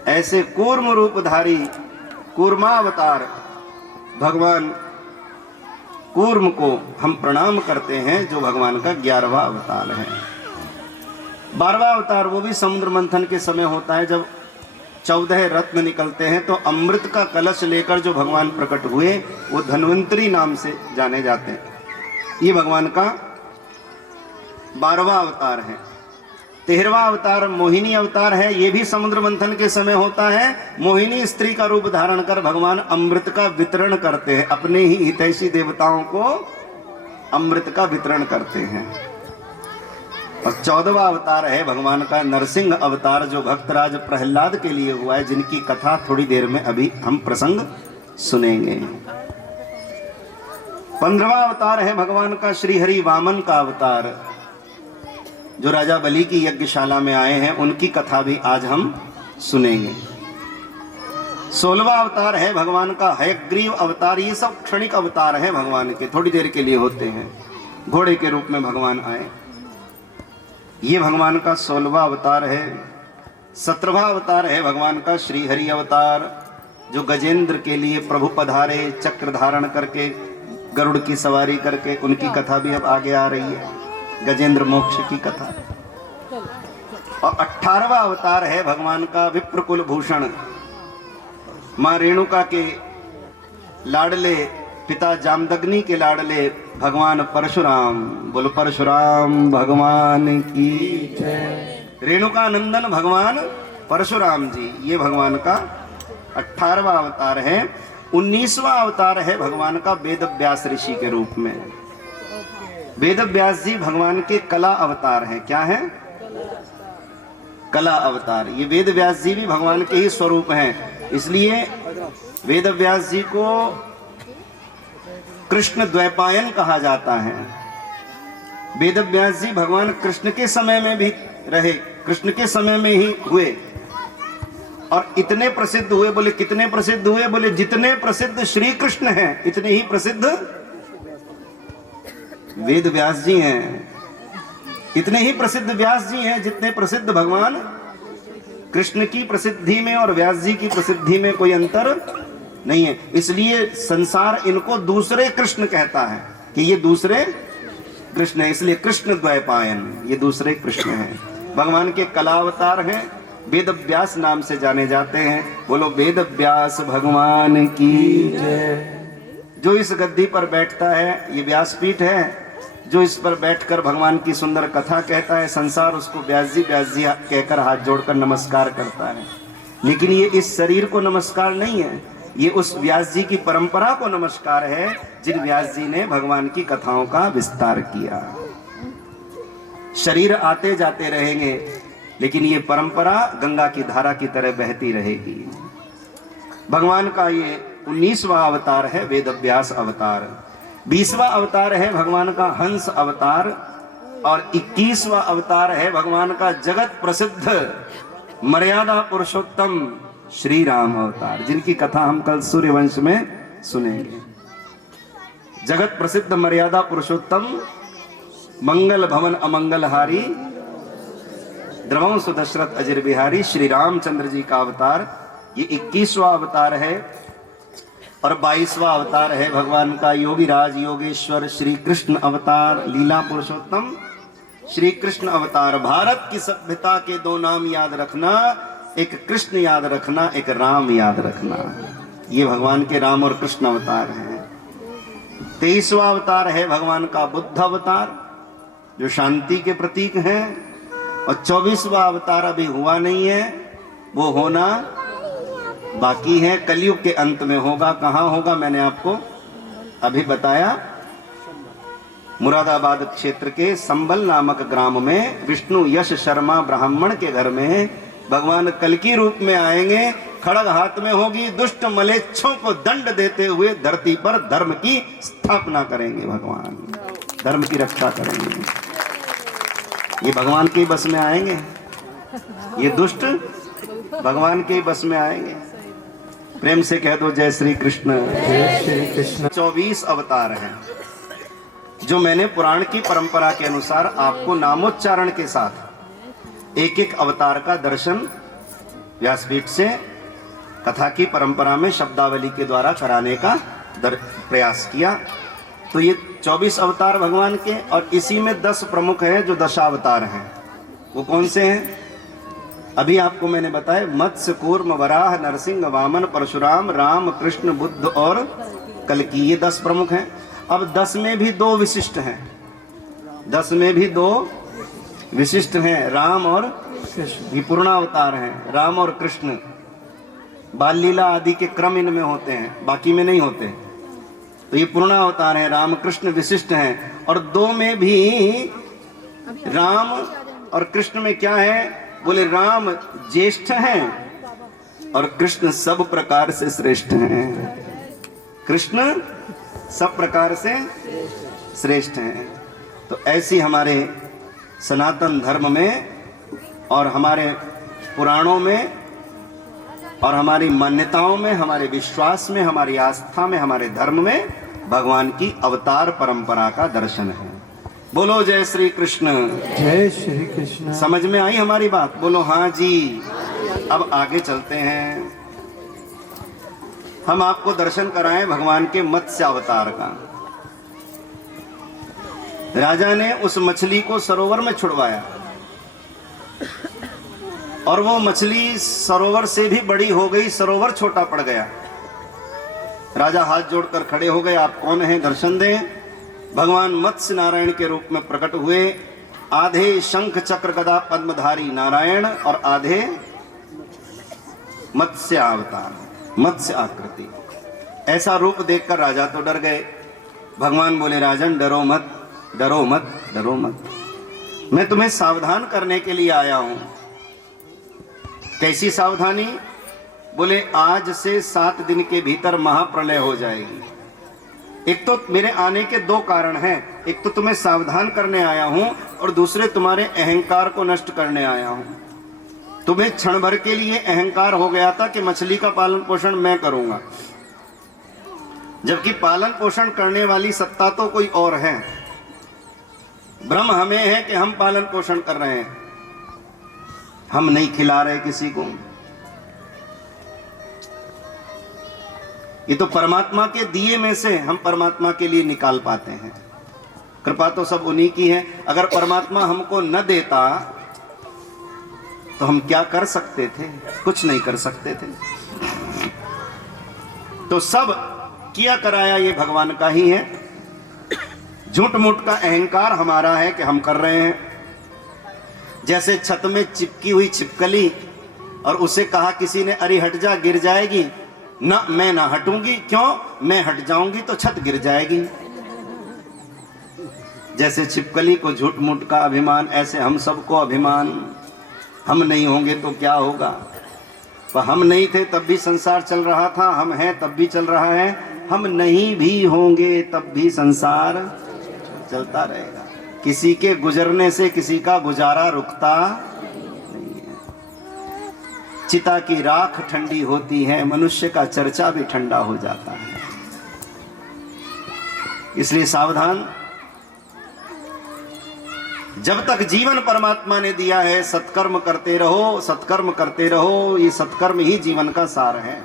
ऐसे कूर्म रूपधारी कूर्मावतार भगवान कूर्म को हम प्रणाम करते हैं, जो भगवान का 11वां अवतार है। 12वां अवतार वो भी समुद्र मंथन के समय होता है, जब 14 रत्न निकलते हैं। तो अमृत का कलश लेकर जो भगवान प्रकट हुए वो धन्वंतरी नाम से जाने जाते हैं। ये भगवान का 12वां अवतार है। 13वां अवतार मोहिनी अवतार है। ये भी समुद्र मंथन के समय होता है। मोहिनी स्त्री का रूप धारण कर भगवान अमृत का वितरण करते हैं, अपने ही हितैषी देवताओं को अमृत का वितरण करते हैं। और 14वां अवतार है भगवान का नरसिंह अवतार, जो भक्तराज प्रहलाद के लिए हुआ है, जिनकी कथा थोड़ी देर में अभी हम प्रसंग सुनेंगे। 15वां अवतार है भगवान का श्रीहरि वामन का अवतार, जो राजा बलि की यज्ञशाला में आए हैं, उनकी कथा भी आज हम सुनेंगे। 16वां अवतार है भगवान का हयग्रीव अवतार। ये सब क्षणिक अवतार हैं भगवान के, थोड़ी देर के लिए होते हैं। घोड़े के रूप में भगवान आए, ये भगवान का 16वां अवतार है। 17वां अवतार है भगवान का श्रीहरि अवतार, जो गजेंद्र के लिए प्रभु पधारे चक्र धारण करके, गरुड़ की सवारी करके। उनकी कथा भी अब आगे आ रही है, गजेंद्र मोक्ष की कथा। और 18वां अवतार है भगवान का विप्रकुल भूषण, मां रेणुका के लाडले, पिता जामदग्नि के लाडले भगवान परशुराम। बोलो परशुराम भगवान की जय। रेणुका नंदन भगवान परशुराम जी, ये भगवान का 18वां अवतार है। 19वां अवतार है भगवान का वेद व्यास ऋषि के रूप में। वेद व्यास जी भगवान के कला अवतार हैं। क्या है? कला अवतार। ये वेद व्यास जी भी भगवान के ही स्वरूप हैं, इसलिए वेद व्यास जी को कृष्ण द्वैपायन कहा जाता है। वेद व्यास जी भगवान कृष्ण के समय में भी रहे, कृष्ण के समय में ही हुए और इतने प्रसिद्ध हुए। बोले कितने प्रसिद्ध हुए? बोले जितने प्रसिद्ध श्री कृष्ण हैं इतने ही प्रसिद्ध वेद व्यास जी हैं। इतने ही प्रसिद्ध व्यास जी हैं जितने प्रसिद्ध भगवान कृष्ण की प्रसिद्धि में और व्यास जी की प्रसिद्धि में कोई अंतर नहीं है। इसलिए संसार इनको दूसरे कृष्ण कहता है कि ये दूसरे कृष्ण है, इसलिए कृष्ण द्वैपायन, ये दूसरे कृष्ण हैं। भगवान के कला अवतार हैं, वेद व्यास नाम से जाने जाते हैं। बोलो वेद व्यास भगवान की जय। जो इस गद्दी पर बैठता है, ये व्यासपीठ है, जो इस पर बैठकर भगवान की सुंदर कथा कहता है, संसार उसको व्यास जी कहकर हाथ जोड़कर नमस्कार करता है। लेकिन ये इस शरीर को नमस्कार नहीं है, ये उस व्यास जी की परंपरा को नमस्कार है, जिन व्यास जी ने भगवान की कथाओं का विस्तार किया। शरीर आते जाते रहेंगे, लेकिन ये परंपरा गंगा की धारा की तरह बहती रहेगी। भगवान का ये 19वां अवतार है वेद व्यास अवतार। 20वां अवतार है भगवान का हंस अवतार और 21वां अवतार है भगवान का जगत प्रसिद्ध मर्यादा पुरुषोत्तम श्री राम अवतार, जिनकी कथा हम कल सूर्यवंश में सुनेंगे। जगत प्रसिद्ध मर्यादा पुरुषोत्तम मंगल भवन अमंगलहारी द्रवंश दशरथ अजर बिहारी श्री रामचंद्र जी का अवतार, ये 21वां अवतार है। और 22वां अवतार है भगवान का योगीराज योगेश्वर श्री कृष्ण अवतार, लीला पुरुषोत्तम श्री कृष्ण अवतार। भारत की सभ्यता के दो नाम याद रखना, एक कृष्ण याद रखना, एक राम याद रखना। ये भगवान के राम और कृष्ण अवतार हैं। 23वां अवतार है भगवान का बुद्ध अवतार, जो शांति के प्रतीक हैं। और 24वां अवतार अभी हुआ नहीं है, वो होना बाकी है, कलयुग के अंत में होगा। कहाँ होगा मैंने आपको अभी बताया, मुरादाबाद क्षेत्र के संबल नामक ग्राम में विष्णु यश शर्मा ब्राह्मण के घर में भगवान कल्कि रूप में आएंगे। खड़ग हाथ में होगी, दुष्ट मलेच्छों को दंड देते हुए धरती पर धर्म की स्थापना करेंगे। भगवान धर्म की रक्षा करेंगे। ये भगवान के बस में आएंगे? ये दुष्ट भगवान के बस में आएंगे? प्रेम से कह दो जय श्री कृष्ण। जय श्री कृष्ण। 24 अवतार हैं जो मैंने पुराण की परंपरा के अनुसार आपको नामोच्चारण के साथ एक एक अवतार का दर्शन व्यासपीठ से कथा की परंपरा में शब्दावली के द्वारा कराने का प्रयास किया। तो ये 24 अवतार भगवान के, और इसी में 10 प्रमुख हैं जो दशावतार हैं। वो कौन से हैं? अभी आपको मैंने बताया, मत्स्य, कूर्म, वराह, नरसिंह, वामन, परशुराम, राम, कृष्ण, बुद्ध और कल्कि, ये 10 प्रमुख हैं। अब 10 में भी 2 विशिष्ट हैं। 10 में भी 2 विशिष्ट हैं, राम और कृष्ण। ये पूर्णावतार हैं, राम और कृष्ण। बाल लीला आदि के क्रम इनमें होते हैं, बाकी में नहीं होते। तो ये पूर्णावतार हैं, राम कृष्ण विशिष्ट हैं। और 2 में भी राम और कृष्ण में क्या है? बोले राम ज्येष्ठ हैं और कृष्ण सब प्रकार से श्रेष्ठ हैं। कृष्ण सब प्रकार से श्रेष्ठ हैं। तो ऐसी हमारे सनातन धर्म में और हमारे पुराणों में और हमारी मान्यताओं में, हमारे विश्वास में, हमारी आस्था में, हमारे धर्म में भगवान की अवतार परंपरा का दर्शन है। बोलो जय श्री कृष्ण। जय श्री कृष्ण। समझ में आई हमारी बात? बोलो हाँ जी। अब आगे चलते हैं, हम आपको दर्शन कराएं भगवान के मत्स्य अवतार का। राजा ने उस मछली को सरोवर में छुड़वाया और वो मछली सरोवर से भी बड़ी हो गई, सरोवर छोटा पड़ गया। राजा हाथ जोड़कर खड़े हो गए, आप कौन हैं, दर्शन दें। भगवान मत्स्य नारायण के रूप में प्रकट हुए। आधे शंख चक्र गदा पद्मधारी नारायण और आधे मत्स्य अवतार, मत्स्य आकृति। ऐसा रूप देखकर राजा तो डर गए। भगवान बोले, राजन डरो मत, डरो मत, डरो मत, मैं तुम्हें सावधान करने के लिए आया हूं। कैसी सावधानी? बोले आज से 7 दिन के भीतर महाप्रलय हो जाएगी। एक तो मेरे आने के 2 कारण हैं, एक तो तुम्हें सावधान करने आया हूं और दूसरे तुम्हारे अहंकार को नष्ट करने आया हूं। तुम्हें क्षण भर के लिए अहंकार हो गया था कि मछली का पालन पोषण मैं करूंगा, जबकि पालन पोषण करने वाली सत्ता तो कोई और है। भ्रम हमें है कि हम पालन पोषण कर रहे हैं, हम नहीं खिला रहे किसी को। ये तो परमात्मा के दिए में से हम परमात्मा के लिए निकाल पाते हैं। कृपा तो सब उन्हीं की है। अगर परमात्मा हमको न देता तो हम क्या कर सकते थे? कुछ नहीं कर सकते थे। तो सब किया कराया ये भगवान का ही है। झूठ मूठ का अहंकार हमारा है कि हम कर रहे हैं। जैसे छत में चिपकी हुई छिपकली और उसे कहा किसी ने, अरे हट जा गिर जाएगी। ना, मैं ना हटूंगी। क्यों? मैं हट जाऊंगी तो छत गिर जाएगी। जैसे छिपकली को झूठ मूठ का अभिमान, ऐसे हम सबको अभिमान। हम नहीं होंगे तो क्या होगा? पर हम नहीं थे तब भी संसार चल रहा था, हम हैं तब भी चल रहा है, हम नहीं भी होंगे तब भी संसार चलता रहेगा। किसी के गुजरने से किसी का गुजारा रुकता नहीं है। चिता की राख ठंडी होती है, मनुष्य का चर्चा भी ठंडा हो जाता है। इसलिए सावधान। जब तक जीवन परमात्मा ने दिया है, सत्कर्म करते रहो, सत्कर्म करते रहो। ये सत्कर्म ही जीवन का सार है।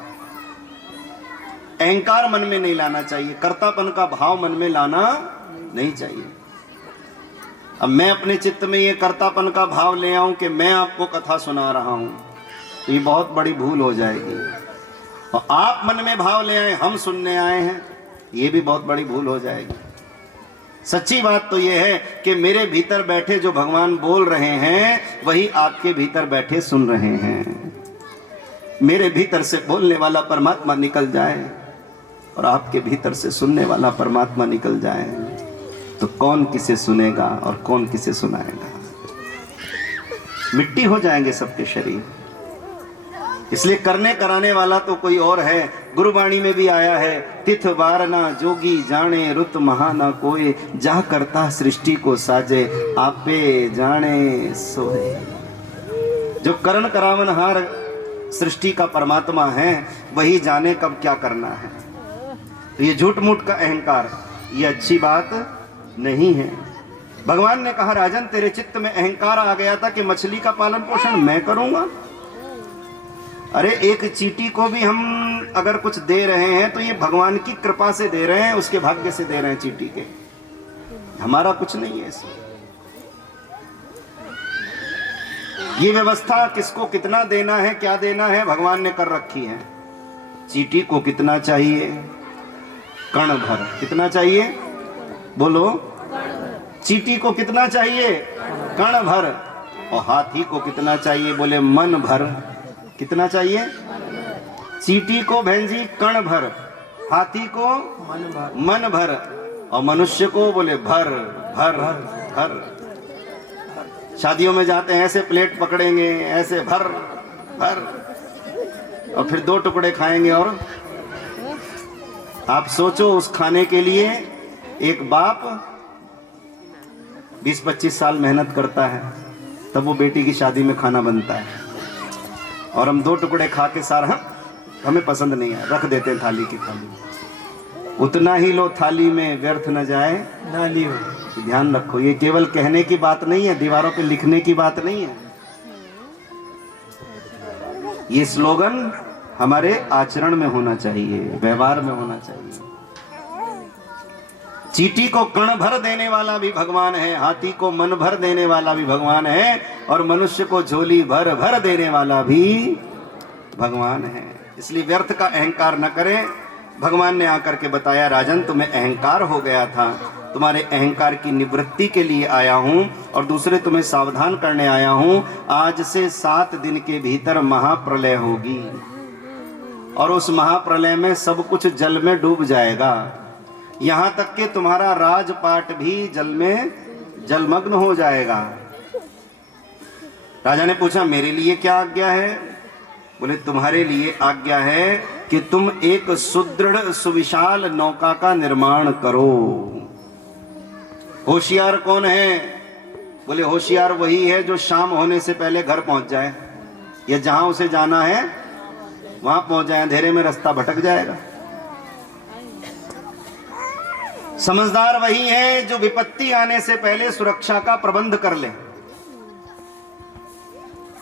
अहंकार मन में नहीं लाना चाहिए, कर्तापन का भाव मन में लाना नहीं चाहिए। अब मैं अपने चित्त में ये कर्तापन का भाव ले आऊं कि मैं आपको कथा सुना रहा हूं, तो ये बहुत बड़ी भूल हो जाएगी। और आप मन में भाव ले आए, हम सुनने आए हैं, ये भी बहुत बड़ी भूल हो जाएगी। सच्ची बात तो ये है कि मेरे भीतर बैठे जो भगवान बोल रहे हैं, वही आपके भीतर बैठे सुन रहे हैं। मेरे भीतर से बोलने वाला परमात्मा निकल जाए और आपके भीतर से सुनने वाला परमात्मा निकल जाए, तो कौन किसे सुनेगा और कौन किसे सुनाएगा? मिट्टी हो जाएंगे सबके शरीर। इसलिए करने कराने वाला तो कोई और है। गुरुवाणी में भी आया है, तिथ वारना जोगी जाने रुत महाना कोय, जा करता सृष्टि को साजे आपे जाने सोए। जो करण करावनहार सृष्टि का परमात्मा है वही जाने कब क्या करना है। तो ये झूठ मूठ का अहंकार ये अच्छी बात नहीं है। भगवान ने कहा राजन तेरे चित्त में अहंकार आ गया था कि मछली का पालन पोषण मैं करूंगा। अरे एक चींटी को भी हम अगर कुछ दे रहे हैं तो ये भगवान की कृपा से दे रहे हैं, उसके भाग्य से दे रहे हैं चींटी के, हमारा कुछ नहीं है इसमें। ये व्यवस्था किसको कितना देना है क्या देना है भगवान ने कर रखी है। चींटी को कितना चाहिए? कण भर। कितना चाहिए बोलो? चींटी को कितना चाहिए? कण भर। और हाथी को कितना चाहिए? बोले मन भर। कितना चाहिए? चींटी को भैंजी कण भर, हाथी को मन भर, और मनुष्य को बोले भर भर भर। शादियों में जाते हैं ऐसे प्लेट पकड़ेंगे ऐसे भर भर, और फिर 2 टुकड़े खाएंगे। और आप सोचो उस खाने के लिए एक बाप 20-25 साल मेहनत करता है तब वो बेटी की शादी में खाना बनता है, और हम 2 टुकड़े खा के सारा हमें पसंद नहीं है रख देते हैं थाली की थाली। उतना ही लो थाली में व्यर्थ न जाए नाली हो। ध्यान रखो ये केवल कहने की बात नहीं है, दीवारों पे लिखने की बात नहीं है। ये स्लोगन हमारे आचरण में होना चाहिए, व्यवहार में होना चाहिए। चींटी को कण भर देने वाला भी भगवान है, हाथी को मन भर देने वाला भी भगवान है, और मनुष्य को झोली भर भर देने वाला भी भगवान है। इसलिए व्यर्थ का अहंकार न करें। भगवान ने आकर के बताया राजन तुम्हें अहंकार हो गया था, तुम्हारे अहंकार की निवृत्ति के लिए आया हूं, और दूसरे तुम्हें सावधान करने आया हूं। आज से 7 दिन के भीतर महाप्रलय होगी, और उस महाप्रलय में सब कुछ जल में डूब जाएगा, यहां तक कि तुम्हारा राजपाट भी जल में जलमग्न हो जाएगा। राजा ने पूछा मेरे लिए क्या आज्ञा है? बोले तुम्हारे लिए आज्ञा है कि तुम एक सुदृढ़ सुविशाल नौका का निर्माण करो। होशियार कौन है? बोले होशियार वही है जो शाम होने से पहले घर पहुंच जाए, या जहां उसे जाना है वहां पहुंच जाए, अंधेरे में रास्ता भटक जाएगा। समझदार वही है जो विपत्ति आने से पहले सुरक्षा का प्रबंध कर ले,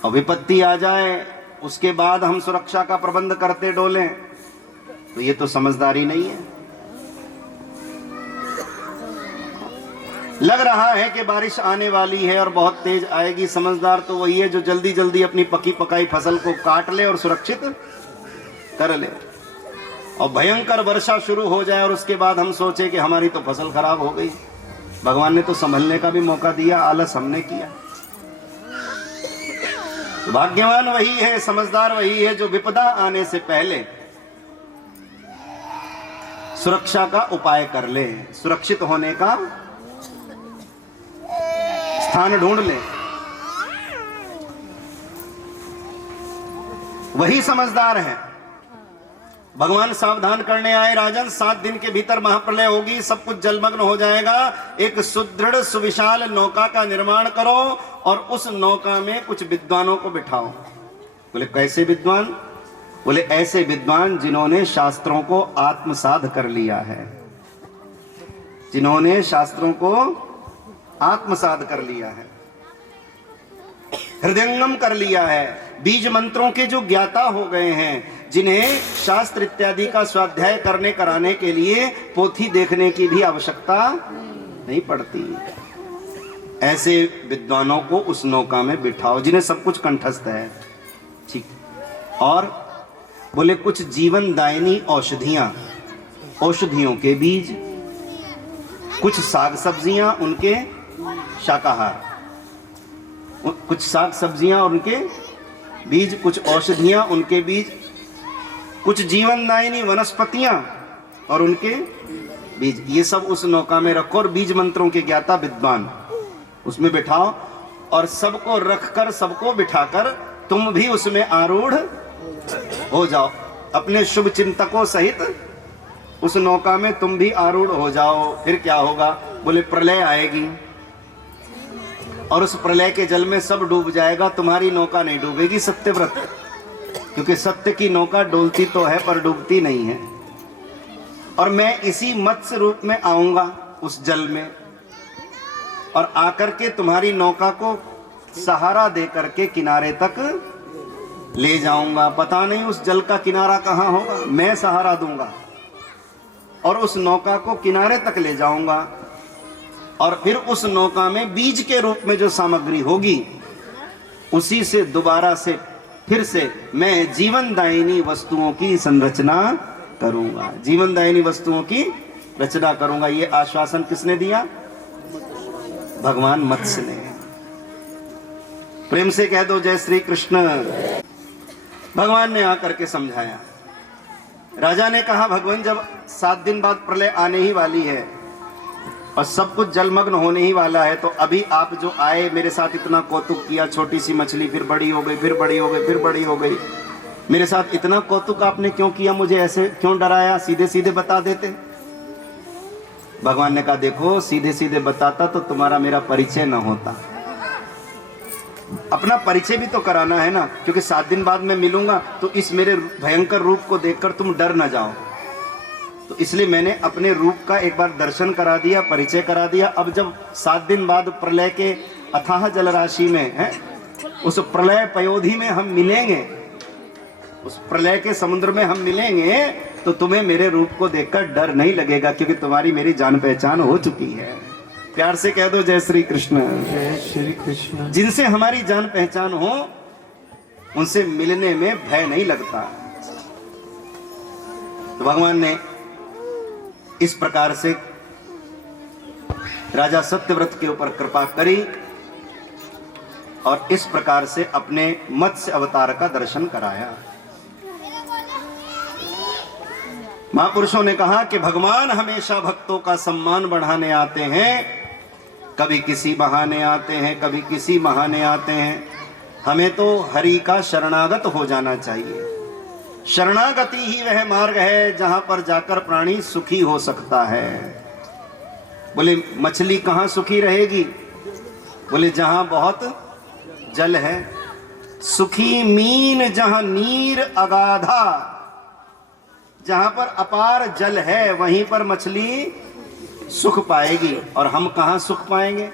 और विपत्ति आ जाए उसके बाद हम सुरक्षा का प्रबंध करते डोलें, तो ये तो समझदारी नहीं है। लग रहा है कि बारिश आने वाली है और बहुत तेज आएगी, समझदार तो वही है जो जल्दी जल्दी अपनी पकी पकाई फसल को काट ले और सुरक्षित कर ले, और भयंकर वर्षा शुरू हो जाए और उसके बाद हम सोचे कि हमारी तो फसल खराब हो गई। भगवान ने तो संभलने का भी मौका दिया, आलस हमने किया। तो भाग्यवान वही है, समझदार वही है जो विपदा आने से पहले सुरक्षा का उपाय कर ले, सुरक्षित होने का स्थान ढूंढ ले। वही समझदार है। भगवान सावधान करने आए राजन 7 दिन के भीतर महाप्रलय होगी, सब कुछ जलमग्न हो जाएगा, एक सुदृढ़ सुविशाल नौका का निर्माण करो और उस नौका में कुछ विद्वानों को बिठाओ। बोले कैसे विद्वान? बोले ऐसे विद्वान जिन्होंने शास्त्रों को आत्मसात कर लिया है, जिन्होंने शास्त्रों को आत्मसात कर लिया है, हृदयंगम कर लिया है, बीज मंत्रों के जो ज्ञाता हो गए हैं, जिन्हें शास्त्र इत्यादि का स्वाध्याय करने कराने के लिए पोथी देखने की भी आवश्यकता नहीं पड़ती। ऐसे विद्वानों को उस नौका में बिठाओ जिन्हें सब कुछ कंठस्थ है। ठीक। और बोले कुछ जीवन दायिनी औषधियां, औषधियों के बीज, कुछ साग सब्जियां उनके शाकाहार, कुछ साग सब्जियां और उनके बीज, कुछ औषधियां उनके बीज, कुछ जीवनदायिनी वनस्पतियां और उनके बीज, ये सब उस नौका में रखो और बीज मंत्रों के ज्ञाता विद्वान उसमें बिठाओ, और सबको रखकर सबको बिठाकर तुम भी उसमें आरूढ़ हो जाओ, अपने शुभ चिंतकों सहित उस नौका में तुम भी आरूढ़ हो जाओ। फिर क्या होगा? बोले प्रलय आएगी और उस प्रलय के जल में सब डूब जाएगा, तुम्हारी नौका नहीं डूबेगी सत्यव्रत, क्योंकि सत्य की नौका डोलती तो है पर डूबती नहीं है। और मैं इसी मत्स्य रूप में आऊंगा उस जल में और आकर के तुम्हारी नौका को सहारा दे करके किनारे तक ले जाऊंगा। पता नहीं उस जल का किनारा कहाँ होगा, मैं सहारा दूंगा और उस नौका को किनारे तक ले जाऊंगा। और फिर उस नौका में बीज के रूप में जो सामग्री होगी उसी से दोबारा से फिर से मैं जीवनदायिनी वस्तुओं की संरचना करूंगा, जीवनदायिनी वस्तुओं की रचना करूंगा। ये आश्वासन किसने दिया? भगवान मत्स्य ने। प्रेम से कह दो जय श्री कृष्ण। भगवान ने आकर के समझाया। राजा ने कहा भगवान जब 7 दिन बाद प्रलय आने ही वाली है और सब कुछ जलमग्न होने ही वाला है, तो अभी आप जो आए मेरे साथ इतना कौतुक किया, छोटी सी मछली फिर बड़ी हो गई, फिर बड़ी हो गई, फिर बड़ी हो गई, मेरे साथ इतना कौतुक आपने क्यों किया? मुझे ऐसे क्यों डराया? सीधे सीधे बता देते। भगवान ने कहा देखो सीधे सीधे बताता तो तुम्हारा मेरा परिचय न होता, अपना परिचय भी तो कराना है ना, क्योंकि 7 दिन बाद मैं मिलूंगा तो इस मेरे भयंकर रूप को देखकर तुम डर ना जाओ। तो इसलिए मैंने अपने रूप का एक बार दर्शन करा दिया, परिचय करा दिया। अब जब 7 दिन बाद प्रलय के अथाह जलराशि में है, उस प्रलय पयोधि में हम मिलेंगे, उस प्रलय के समुद्र में हम मिलेंगे, तो तुम्हें मेरे रूप को देखकर डर नहीं लगेगा, क्योंकि तुम्हारी मेरी जान पहचान हो चुकी है। प्यार से कह दो जय श्री कृष्ण। जय श्री कृष्ण। जिनसे हमारी जान पहचान हो उनसे मिलने में भय नहीं लगता। तो भगवान ने इस प्रकार से राजा सत्यव्रत के ऊपर कृपा करी और इस प्रकार से अपने मत्स्य अवतार का दर्शन कराया। महापुरुषों ने कहा कि भगवान हमेशा भक्तों का सम्मान बढ़ाने आते हैं, कभी किसी बहाने आते हैं, कभी किसी बहाने आते हैं। हमें तो हरि का शरणागत हो जाना चाहिए। शरणागति ही वह मार्ग है जहां पर जाकर प्राणी सुखी हो सकता है। बोले मछली कहां सुखी रहेगी? बोले जहां बहुत जल है। सुखी मीन जहां नीर अगाधा, जहां पर अपार जल है वहीं पर मछली सुख पाएगी। और हम कहां सुख पाएंगे?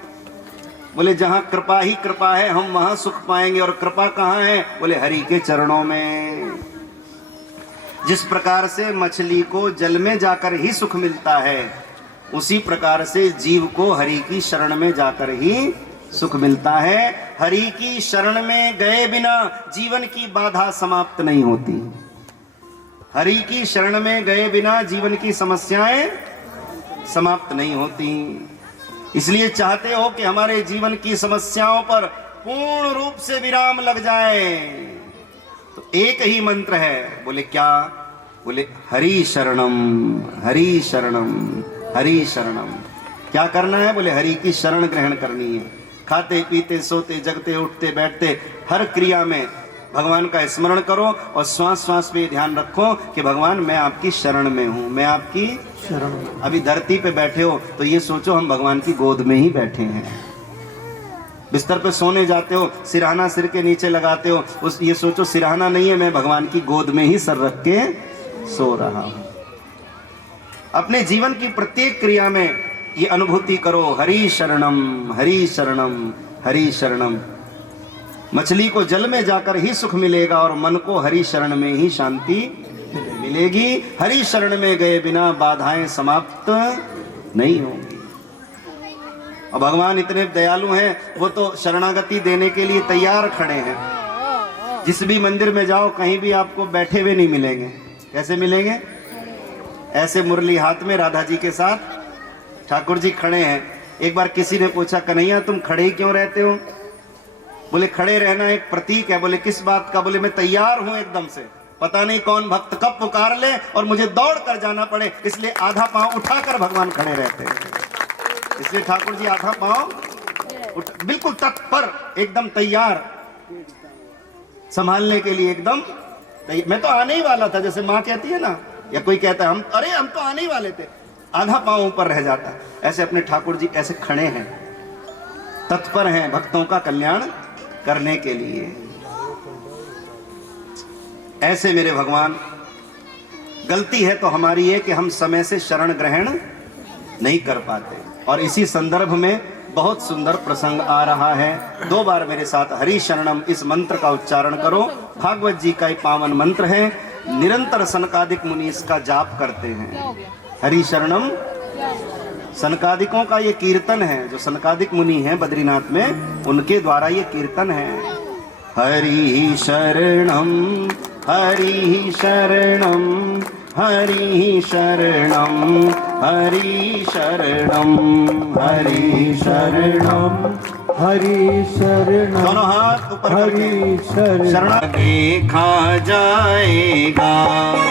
बोले जहां कृपा ही कृपा है हम वहां सुख पाएंगे। और कृपा कहां है? बोले हरि के चरणों में। जिस प्रकार से मछली को जल में जाकर ही सुख मिलता है, उसी प्रकार से जीव को हरि की शरण में जाकर ही सुख मिलता है। हरि की शरण में गए बिना जीवन की बाधा समाप्त नहीं होती। हरि की शरण में गए बिना जीवन की समस्याएं समाप्त नहीं होती। इसलिए चाहते हो कि हमारे जीवन की समस्याओं पर पूर्ण रूप से विराम लग जाए, तो एक ही मंत्र है। बोले क्या? बोले हरि शरणम, हरि शरणम, हरि शरणम। क्या करना है? बोले हरि की शरण ग्रहण करनी है। खाते पीते सोते जगते उठते बैठते हर क्रिया में भगवान का स्मरण करो और श्वास श्वास पे ध्यान रखो कि भगवान मैं आपकी शरण में हूं, मैं आपकी शरण में। अभी धरती पे बैठे हो तो ये सोचो हम भगवान की गोद में ही बैठे हैं। बिस्तर पे सोने जाते हो, सिरहाना सिर के नीचे लगाते हो, उस ये सोचो सिरहाना नहीं है, मैं भगवान की गोद में ही सर रख के सो रहा हूं। अपने जीवन की प्रत्येक क्रिया में ये अनुभूति करो, हरि शरणम, हरि शरणम, हरि शरणम। मछली को जल में जाकर ही सुख मिलेगा और मन को हरि शरण में ही शांति मिलेगी। हरि शरण में गए बिना बाधाएं समाप्त नहीं होंगी। और भगवान इतने दयालु हैं, वो तो शरणागति देने के लिए तैयार खड़े हैं। जिस भी मंदिर में जाओ कहीं भी आपको बैठे हुए नहीं मिलेंगे। कैसे मिलेंगे? ऐसे मुरली हाथ में राधा जी के साथ ठाकुर जी खड़े हैं। एक बार किसी ने पूछा कन्हैया तुम खड़े ही क्यों रहते हो? बोले खड़े रहना एक प्रतीक है। बोले किस बात का? बोले मैं तैयार हूं एकदम से, पता नहीं कौन भक्त कब पुकार ले और मुझे दौड़ कर जाना पड़े, इसलिए आधा पांव उठाकर भगवान खड़े रहते हैं। इसलिए ठाकुर जी आधा पांव बिल्कुल तत्पर, एकदम तैयार, संभालने के लिए एकदम मैं तो आने ही वाला था, जैसे माँ कहती है ना, या कोई कहता है हम तो आने ही वाले थे, आधा पांव ऊपर रह जाता। ऐसे अपने ठाकुर जी ऐसे खड़े हैं, तत्पर हैं भक्तों का कल्याण करने के लिए। ऐसे मेरे भगवान, गलती है तो हमारी ये कि हम समय से शरण ग्रहण नहीं कर पाते। और इसी संदर्भ में बहुत सुंदर प्रसंग आ रहा है। 2 बार मेरे साथ हरि शरणम इस मंत्र का उच्चारण करो। भागवत जी का एक पावन मंत्र है, निरंतर सनकादिक मुनि इसका जाप करते हैं। हरि शरणम सनकादिकों का ये कीर्तन है, जो सनकादिक मुनि हैं बद्रीनाथ में, उनके द्वारा ये कीर्तन है। हरि शरणम हरि शरणम हरि शरणम हरि शरणम हरि शरणम हरि शरण दोनों हाथ ऊपर करके हरि शरण शरण देखा जाएगा।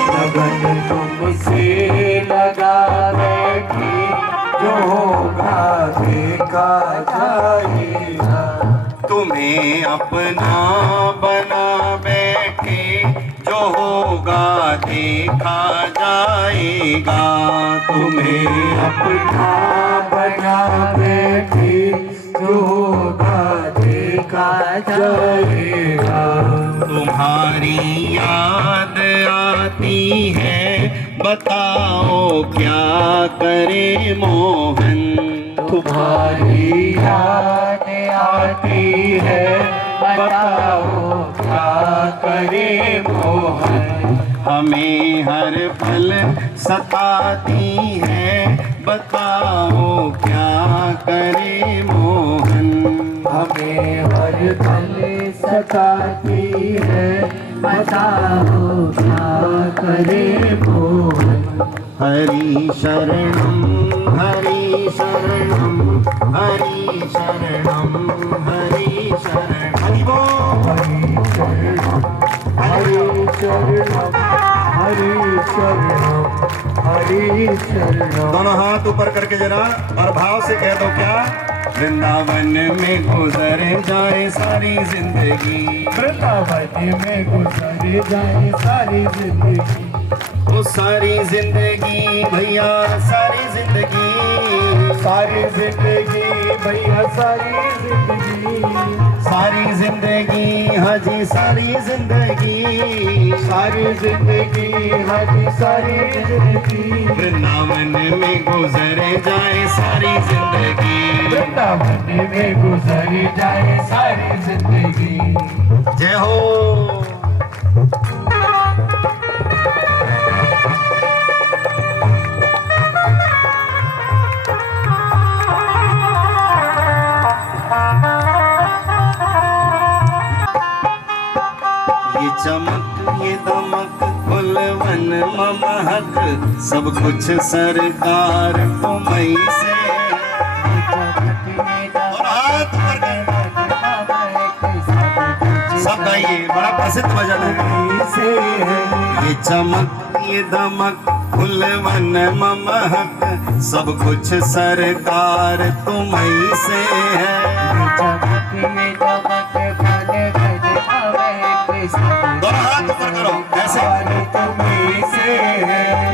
लगन तुमसे लगा बैठी, जो होगा देखा जाएगा। तुम्हें अपना बना बैठे, जो होगा देखा जाएगा। तुम्हें अपना बना बैठी, जो होगा देखा जाएगा। तुम्हारी याद आती है, बताओ क्या करे मोहन। तुम्हारी याद आती है, बताओ क्या करे मोहन। हमें हर पल सताती है, बताओ क्या करे मोहन। हमें हर पल सताती है, बताओ क्या करे मोहन। हरि शरणम हरि शरणम हरि शरणम हरि शरण हरि बोल। हरि शरणम हरि शरणम हरि शरणम हरि शरणम। दोनों हाथ ऊपर करके जरा और भाव से कह दो क्या। वृंदावन में गुजर जाए सारी जिंदगी, वृंदावन में गुजर जाए सारी जिंदगी। वो सारी जिंदगी भैया सारी जिंदगी, सारी जिंदगी भैया सारी जिंदगी। सारी जिंदगी हाजी सारी जिंदगी, सारी जिंदगी हाजी सारी जिंदगी। वृंदावन में गुजर जाए सारी जिंदगी, वृंदावन में गुजर जाए सारी जिंदगी। जय हो। ये चमक ये दमक फुलवन महक, सब कुछ सरकार तुम्हीं से। और हाथ ऊपर कर सब गाइए, बड़ा प्रसिद्ध भजन है। ये चमक ये दमक फुलवन महक, सब कुछ सरकार तुम्हीं से है। दोनों हाथ ऊपर करो ऐसे।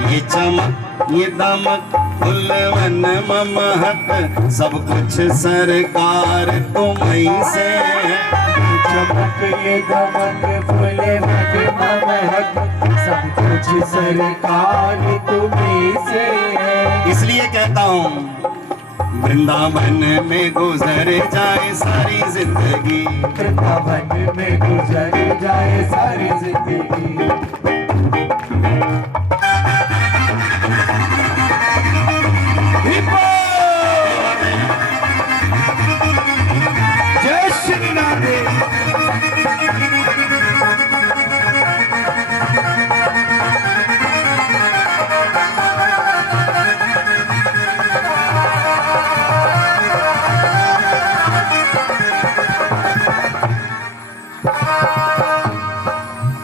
ये चमक ये दमक फुलवन महक, सब कुछ सरकार तुम्हीं से है। चमक ये दमक फुलवन महक, सब कुछ सरकार तुम्हीं से है। इसलिए कहता हूँ वृंदावन में गुजर जाए सारी जिंदगी, वृंदावन में गुजर जाए सारी जिंदगी। जय श्री राधे।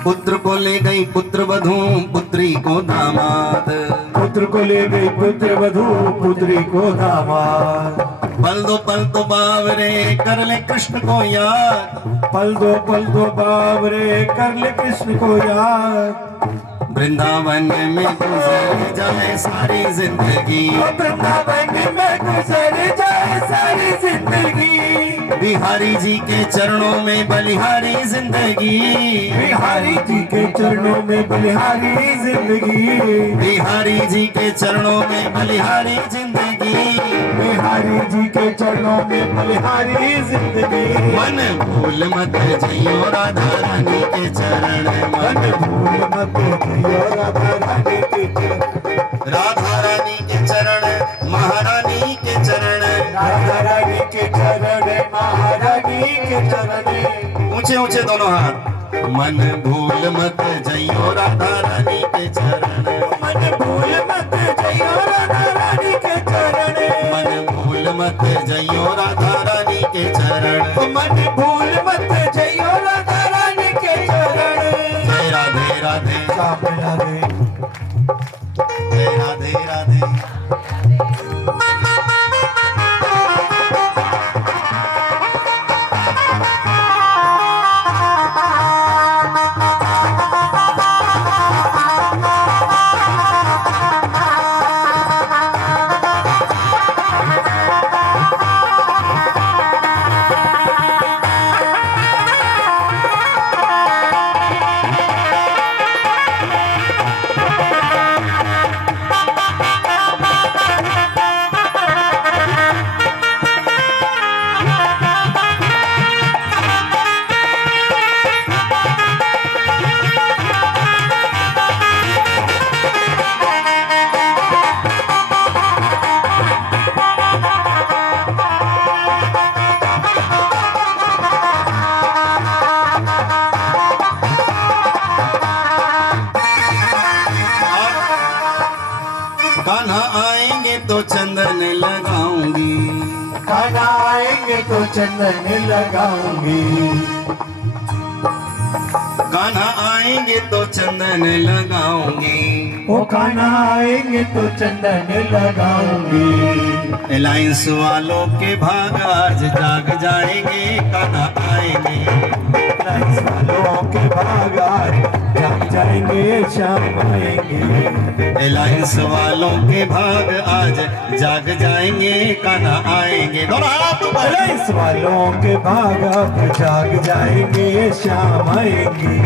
पुत्र को ले गई पुत्र वधू, पुत्री को दामाद। पुत्र को ले गई पुत्र वधू, पुत्री को दामाद। पल दो बावरे कर ले कृष्ण को याद, पल दो बावरे कर ले कृष्ण को याद। वृंदावन में गुजर जाए सारी जिंदगी, वृंदावन में गुजर जाए सारी जिंदगी। बिहारी जी के चरणों में बलिहारी जिंदगी, बिहारी जी के चरणों में बलिहारी जिंदगी। बिहारी जी के चरणों में बलिहारी जिंदगी, बिहारी जी के चरणों में बलिहारी जिंदगी। मन भूल मत जियो राधा रानी के चरण, मन भूल मत जियो राधा रानी के चरण, राधा रानी के चरण, महारानी के चरण, राधा रानी के चरण, महारानी के चरण। ऊंचे ऊंचे दोनों हाथ। मन भूल मत जइयो राधा रानी के चरण, मन भूल मत जियो राधा रानी के चरण। मन भूल मत जइयो राधा रानी के चरण। मन भूल मत जियो राधा रानी के चरण। जय राधे राधे, श्याम राधे, जय राधे राधे। कान्हा आएंगे तो चंदन लगाऊंगी, कान्हा आएंगे तो चंदन लगाऊंगी। कान्हा आएंगे तो चंदन लगाऊंगी। ओ कान्हा आएंगे तो चंदन लगाऊंगी। अलायंस वालों के भाग आज जाग जाएंगे, कान्हा आएंगे। अलायंस वालों के भाग आज जाग जाएंगे, शाम आएंगे। अलायंस वालों के भाग आज जाग जाएंगे, कान्हा आएंगे। दोनों हाथ ऊपर। अलायंस वालों के भाग आज जाग जाएंगे, शाम आएंगे।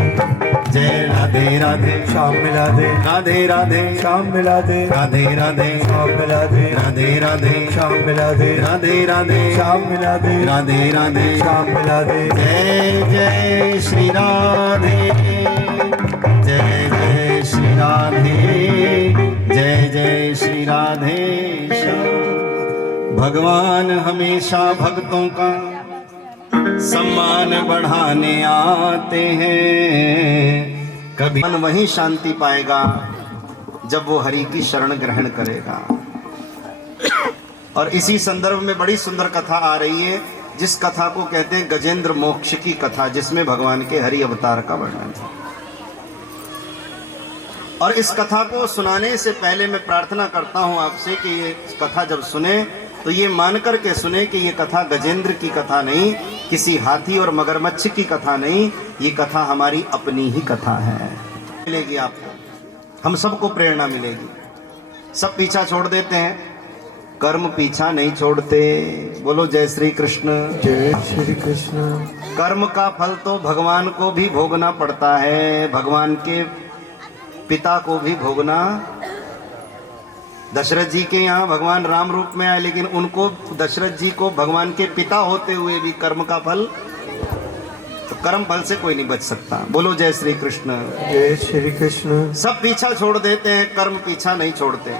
जय राधे राधे, शाम मिला दे, राधे राधे, शाम मिला दे, राधे राधे, शाम मिला दे, राधे राधे, शाम मिला दे, राधे राधे, शाम मिला दे, राधे राधे, शाम मिला दे। जय जय श्री राधे, जय जय श्री राधे, जय जय श्री राधे श्याम। भगवान हमेशा भक्तों का सम्मान बढ़ाने आते हैं। कभी मन वही शांति पाएगा जब वो हरि की शरण ग्रहण करेगा। और इसी संदर्भ में बड़ी सुंदर कथा आ रही है, जिस कथा को कहते हैं गजेंद्र मोक्ष की कथा, जिसमें भगवान के हरि अवतार का वर्णन है। और इस कथा को सुनाने से पहले मैं प्रार्थना करता हूं आपसे कि ये कथा जब सुने तो ये मान कर के सुने कि ये कथा गजेंद्र की कथा नहीं, किसी हाथी और मगरमच्छ की कथा नहीं, ये कथा हमारी अपनी ही कथा है। मिलेगी आपको, हम सबको प्रेरणा मिलेगी। सब पीछा छोड़ देते हैं, कर्म पीछा नहीं छोड़ते। बोलो जय श्री कृष्ण। जय श्री कृष्ण। कर्म का फल तो भगवान को भी भोगना पड़ता है, भगवान के पिता को भी भोगना। दशरथ जी के यहाँ भगवान राम रूप में आए, लेकिन उनको, दशरथ जी को भगवान के पिता होते हुए भी कर्म का फल, तो कर्म फल से कोई नहीं बच सकता। बोलो जय श्री कृष्ण। जय श्री कृष्ण। सब पीछा छोड़ देते हैं, कर्म पीछा नहीं छोड़ते।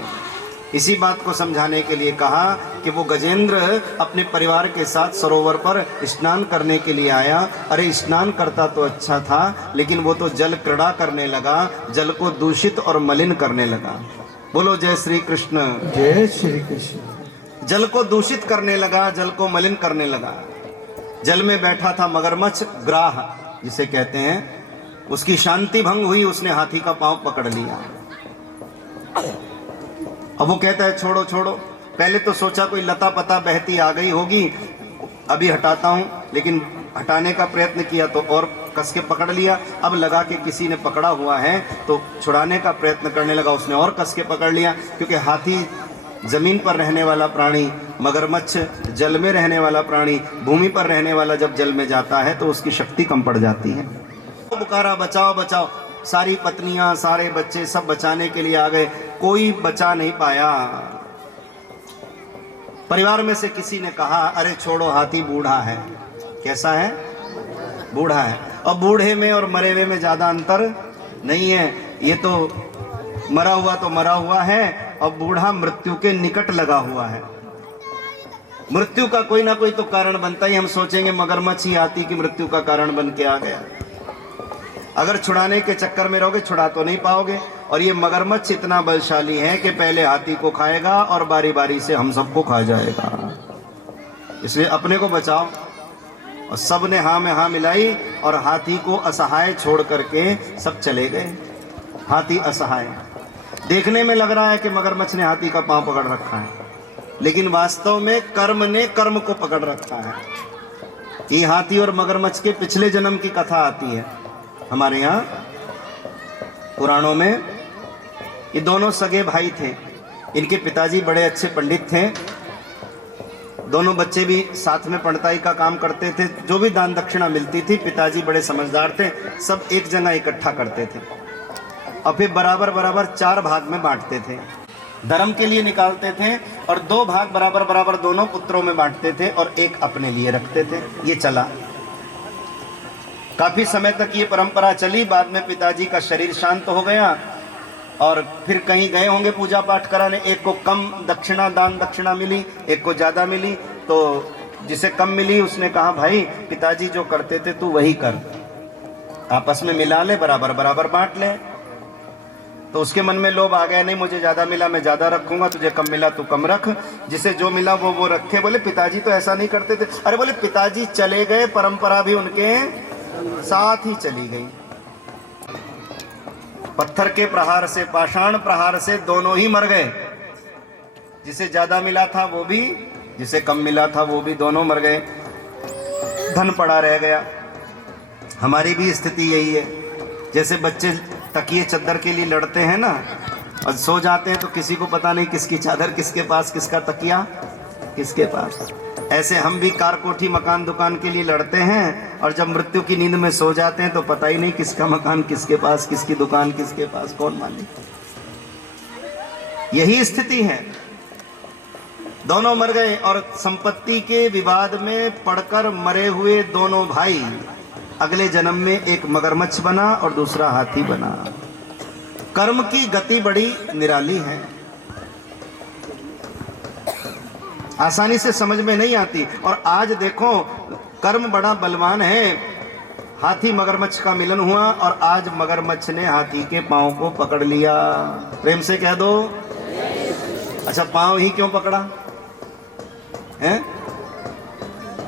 इसी बात को समझाने के लिए कहा कि वो गजेंद्र अपने परिवार के साथ सरोवर पर स्नान करने के लिए आया। अरे स्नान करता तो अच्छा था, लेकिन वो तो जल क्रीड़ा करने लगा, जल को दूषित और मलिन करने लगा। बोलो जय श्री कृष्ण। जय श्री कृष्ण। जल को दूषित करने लगा, जल को मलिन करने लगा। जल में बैठा था मगरमच्छ, ग्राह जिसे कहते हैं, उसकी शांति भंग हुई, उसने हाथी का पांव पकड़ लिया। अब वो कहता है छोड़ो छोड़ो, पहले तो सोचा कोई लता पता बहती आ गई होगी, अभी हटाता हूँ, लेकिन हटाने का प्रयत्न किया तो और कस के पकड़ लिया। अब लगा कि किसी ने पकड़ा हुआ है तो छुड़ाने का प्रयत्न करने लगा, उसने और कस के पकड़ लिया। क्योंकि हाथी जमीन पर रहने वाला प्राणी, मगरमच्छ जल में रहने वाला प्राणी, भूमि पर रहने वाला जब जल में जाता है तो उसकी शक्ति कम पड़ जाती है। पुकारा बचाओ बचाओ, सारी पत्नियां सारे बच्चे सब बचाने के लिए आ गए, कोई बचा नहीं पाया। परिवार में से किसी ने कहा अरे छोड़ो, हाथी बूढ़ा है। कैसा है? बूढ़ा है। और बूढ़े में और मरे हुए में ज्यादा अंतर नहीं है, ये तो मरा हुआ तो मरा हुआ है, और बूढ़ा मृत्यु के निकट लगा हुआ है। मृत्यु का कोई ना कोई तो कारण बनता ही। हम सोचेंगे मगरमच्छ ही हाथी की मृत्यु का कारण बन के आ गया। अगर छुड़ाने के चक्कर में रहोगे छुड़ा तो नहीं पाओगे। और ये मगरमच्छ इतना बलशाली है कि पहले हाथी को खाएगा और बारी बारी से हम सबको खा जाएगा। इसलिए अपने को बचाओ। और सब ने हाँ में हाँ मिलाई और हाथी को असहाय छोड़ करके सब चले गए। हाथी असहाय, देखने में लग रहा है कि मगरमच्छ ने हाथी का पांव पकड़ रखा है, लेकिन वास्तव में कर्म ने कर्म को पकड़ रखा है। ये हाथी और मगरमच्छ के पिछले जन्म की कथा आती है हमारे यहाँ पुराणों में। ये दोनों सगे भाई थे, इनके पिताजी बड़े अच्छे पंडित थे, दोनों बच्चे भी साथ में पंडिताई का काम करते थे। जो भी दान दक्षिणा मिलती थी पिताजी बड़े समझदार थे, सब एक जगह इकट्ठा करते थे और फिर बराबर बराबर 4 भाग में बांटते थे। धर्म के लिए निकालते थे और 2 भाग बराबर बराबर दोनों पुत्रों में बांटते थे और एक अपने लिए रखते थे। ये चला काफी समय तक, ये परंपरा चली। बाद में पिताजी का शरीर शांत हो गया और फिर कहीं गए होंगे पूजा पाठ कराने। एक को कम दक्षिणा दान दक्षिणा मिली, एक को ज़्यादा मिली। तो जिसे कम मिली उसने कहा भाई पिताजी जो करते थे तू वही कर, आपस में मिला ले, बराबर बराबर बांट ले। तो उसके मन में लोभ आ गया, नहीं मुझे ज़्यादा मिला मैं ज़्यादा रखूंगा, तुझे कम मिला तू कम रख। जिसे जो मिला वो रखे। बोले पिताजी तो ऐसा नहीं करते थे। अरे बोले पिताजी चले गए, परंपरा भी उनके साथ ही चली गई। पत्थर के प्रहार से, पाषाण प्रहार से दोनों ही मर गए। जिसे ज्यादा मिला था वो भी, जिसे कम मिला था वो भी, दोनों मर गए। धन पड़ा रह गया। हमारी भी स्थिति यही है। जैसे बच्चे तकिए चद्दर के लिए लड़ते हैं ना, और सो जाते हैं तो किसी को पता नहीं किसकी चादर किसके पास, किसका तकिया किसके पास। ऐसे हम भी कार कोठी मकान दुकान के लिए लड़ते हैं और जब मृत्यु की नींद में सो जाते हैं तो पता ही नहीं किसका मकान किसके पास, किसकी दुकान किसके पास, कौन मालिक। यही स्थिति है। दोनों मर गए और संपत्ति के विवाद में पड़कर मरे हुए दोनों भाई अगले जन्म में एक मगरमच्छ बना और दूसरा हाथी बना। कर्म की गति बड़ी निराली है, आसानी से समझ में नहीं आती। और आज देखो कर्म बड़ा बलवान है। हाथी मगरमच्छ का मिलन हुआ और आज मगरमच्छ ने हाथी के पांव को पकड़ लिया। प्रेम से कह दो। अच्छा पांव ही क्यों पकड़ा है?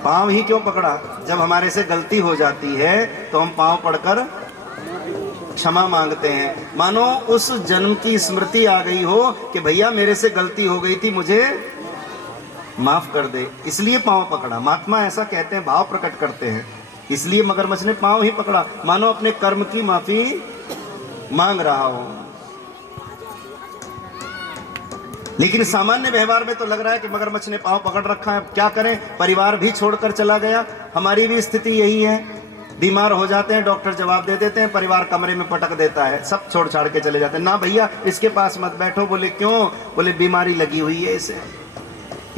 पांव ही क्यों पकड़ा? जब हमारे से गलती हो जाती है तो हम पांव पड़कर क्षमा मांगते हैं। मानो उस जन्म की स्मृति आ गई हो कि भैया मेरे से गलती हो गई थी, मुझे माफ कर दे, इसलिए पांव पकड़ा। महात्मा ऐसा कहते हैं, भाव प्रकट करते हैं। इसलिए मगरमच्छ ने पांव ही पकड़ा, मानो अपने कर्म की माफी मांग रहा हो। लेकिन सामान्य व्यवहार में तो लग रहा है कि मगरमच्छ ने पांव पकड़ रखा है, क्या करें, परिवार भी छोड़कर चला गया। हमारी भी स्थिति यही है। बीमार हो जाते हैं, डॉक्टर जवाब दे देते हैं, परिवार कमरे में पटक देता है, सब छोड़ छाड़ के चले जाते हैं। ना भैया इसके पास मत बैठो। बोले क्यों? बोले बीमारी लगी हुई है इसे,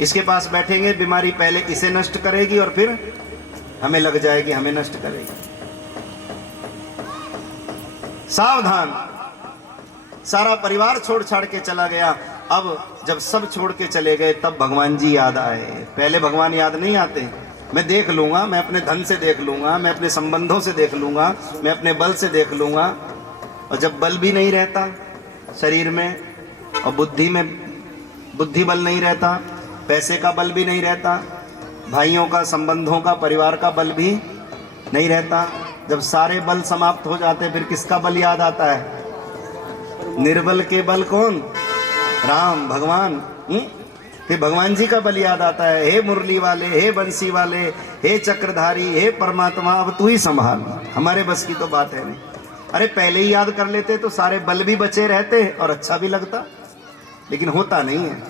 इसके पास बैठेंगे बीमारी पहले इसे नष्ट करेगी और फिर हमें लग जाएगी, हमें नष्ट करेगी। सावधान। सारा परिवार छोड़ छाड़ के चला गया। अब जब सब छोड़ के चले गए तब भगवान जी याद आए। पहले भगवान याद नहीं आते। मैं देख लूंगा, मैं अपने धन से देख लूंगा, मैं अपने संबंधों से देख लूंगा, मैं अपने बल से देख लूंगा। और जब बल भी नहीं रहता शरीर में और बुद्धि बल नहीं रहता, पैसे का बल भी नहीं रहता, भाइयों का, संबंधों का, परिवार का बल भी नहीं रहता, जब सारे बल समाप्त हो जाते फिर किसका बल याद आता है? निर्बल के बल कौन? राम भगवान। फिर भगवान जी का बल याद आता है, हे मुरली वाले, हे बंसी वाले, हे चक्रधारी, हे परमात्मा, अब तू ही संभाल, हमारे बस की तो बात है नहीं। अरे पहले ही याद कर लेते तो सारे बल भी बचे रहते और अच्छा भी लगता, लेकिन होता नहीं है।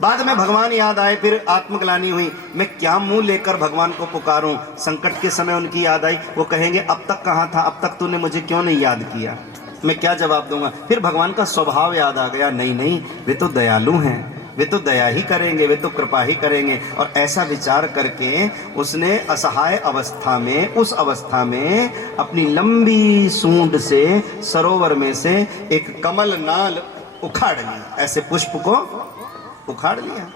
बाद में भगवान याद आए, फिर आत्मग्लानि हुई, मैं क्या मुंह लेकर भगवान को पुकारूं। संकट के समय उनकी याद आई, वो कहेंगे अब तक कहां था, अब तक तूने मुझे क्यों नहीं याद किया, मैं क्या जवाब दूंगा। फिर भगवान का स्वभाव याद आ गया, नहीं नहीं वे तो दयालु हैं, वे तो दया ही करेंगे, वे तो कृपा ही करेंगे। और ऐसा विचार करके उसने असहाय अवस्था में, उस अवस्था में अपनी लंबी सूंड से सरोवर में से एक कमल नाल उखाड़ लिया, ऐसे पुष्प को उखाड़ लिया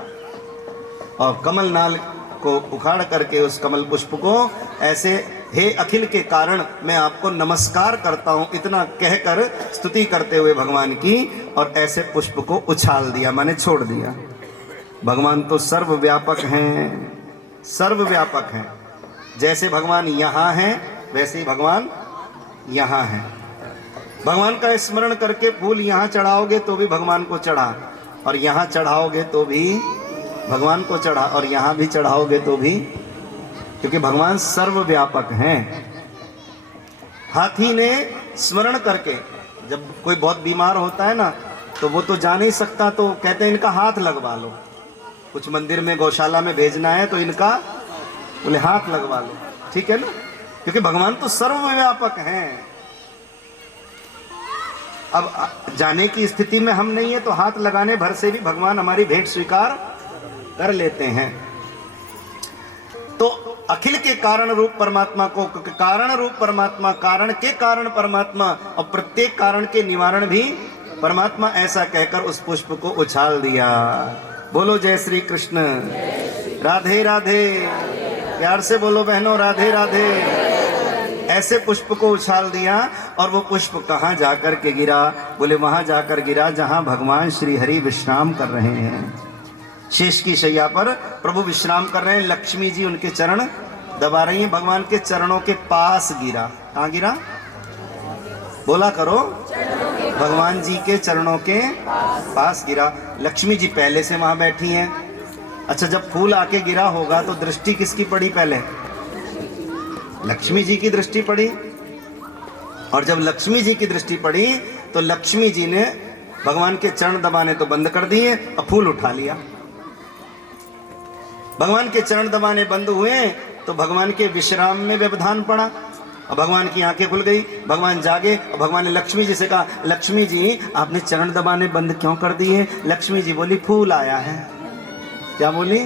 और कमल नाल को उखाड़ करके उस कमल पुष्प को ऐसे, हे अखिल के कारण मैं आपको नमस्कार करता हूं, इतना कहकर स्तुति करते हुए भगवान की, और ऐसे पुष्प को उछाल दिया, माने छोड़ दिया। भगवान तो सर्वव्यापक हैं, सर्वव्यापक हैं। जैसे भगवान यहाँ हैं वैसे ही भगवान यहाँ हैं। भगवान का स्मरण करके फूल यहाँ चढ़ाओगे तो भी भगवान को चढ़ा, और यहाँ चढ़ाओगे तो भी भगवान को चढ़ा, और यहाँ भी चढ़ाओगे तो भी, क्योंकि भगवान सर्वव्यापक हैं। हाथी ने स्मरण करके, जब कोई बहुत बीमार होता है ना तो वो तो जा नहीं सकता, तो कहते हैं इनका हाथ लगवा लो, कुछ मंदिर में गौशाला में भेजना है तो इनका बोले हाथ लगवा लो, ठीक है ना, क्योंकि भगवान तो सर्वव्यापक हैं। अब जाने की स्थिति में हम नहीं है तो हाथ लगाने भर से भी भगवान हमारी भेंट स्वीकार कर लेते हैं। तो अखिल के कारण रूप परमात्मा को, कारण रूप परमात्मा, कारण के कारण परमात्मा, और प्रत्येक कारण के निवारण भी परमात्मा, ऐसा कहकर उस पुष्प को उछाल दिया। बोलो जय श्री कृष्ण, राधे राधे, प्यार से बोलो बहनों, राधे राधे। ऐसे पुष्प को उछाल दिया, और वो पुष्प कहाँ जाकर के गिरा, बोले वहां जाकर गिरा जहां भगवान श्री हरि विश्राम कर रहे हैं। शेष की शैया पर प्रभु विश्राम कर रहे हैं, लक्ष्मी जी उनके चरण दबा रही हैं, भगवान के चरणों के पास गिरा। कहाँ गिरा, बोला करो, भगवान जी के चरणों के पास गिरा। लक्ष्मी जी पहले से वहां बैठी हैं। अच्छा, जब फूल आके गिरा होगा तो दृष्टि किसकी पड़ी, पहले लक्ष्मी जी की दृष्टि पड़ी, और जब लक्ष्मी जी की दृष्टि पड़ी तो लक्ष्मी जी ने भगवान के चरण दबाने तो बंद कर दिए और फूल उठा लिया। भगवान के चरण दबाने बंद हुए तो भगवान के विश्राम में व्यवधान पड़ा, और भगवान की आंखें खुल गई, भगवान जागे, और भगवान ने लक्ष्मी जी से कहा, लक्ष्मी जी आपने चरण दबाने बंद क्यों कर दिए। लक्ष्मी जी बोली, फूल आया है। क्या बोली,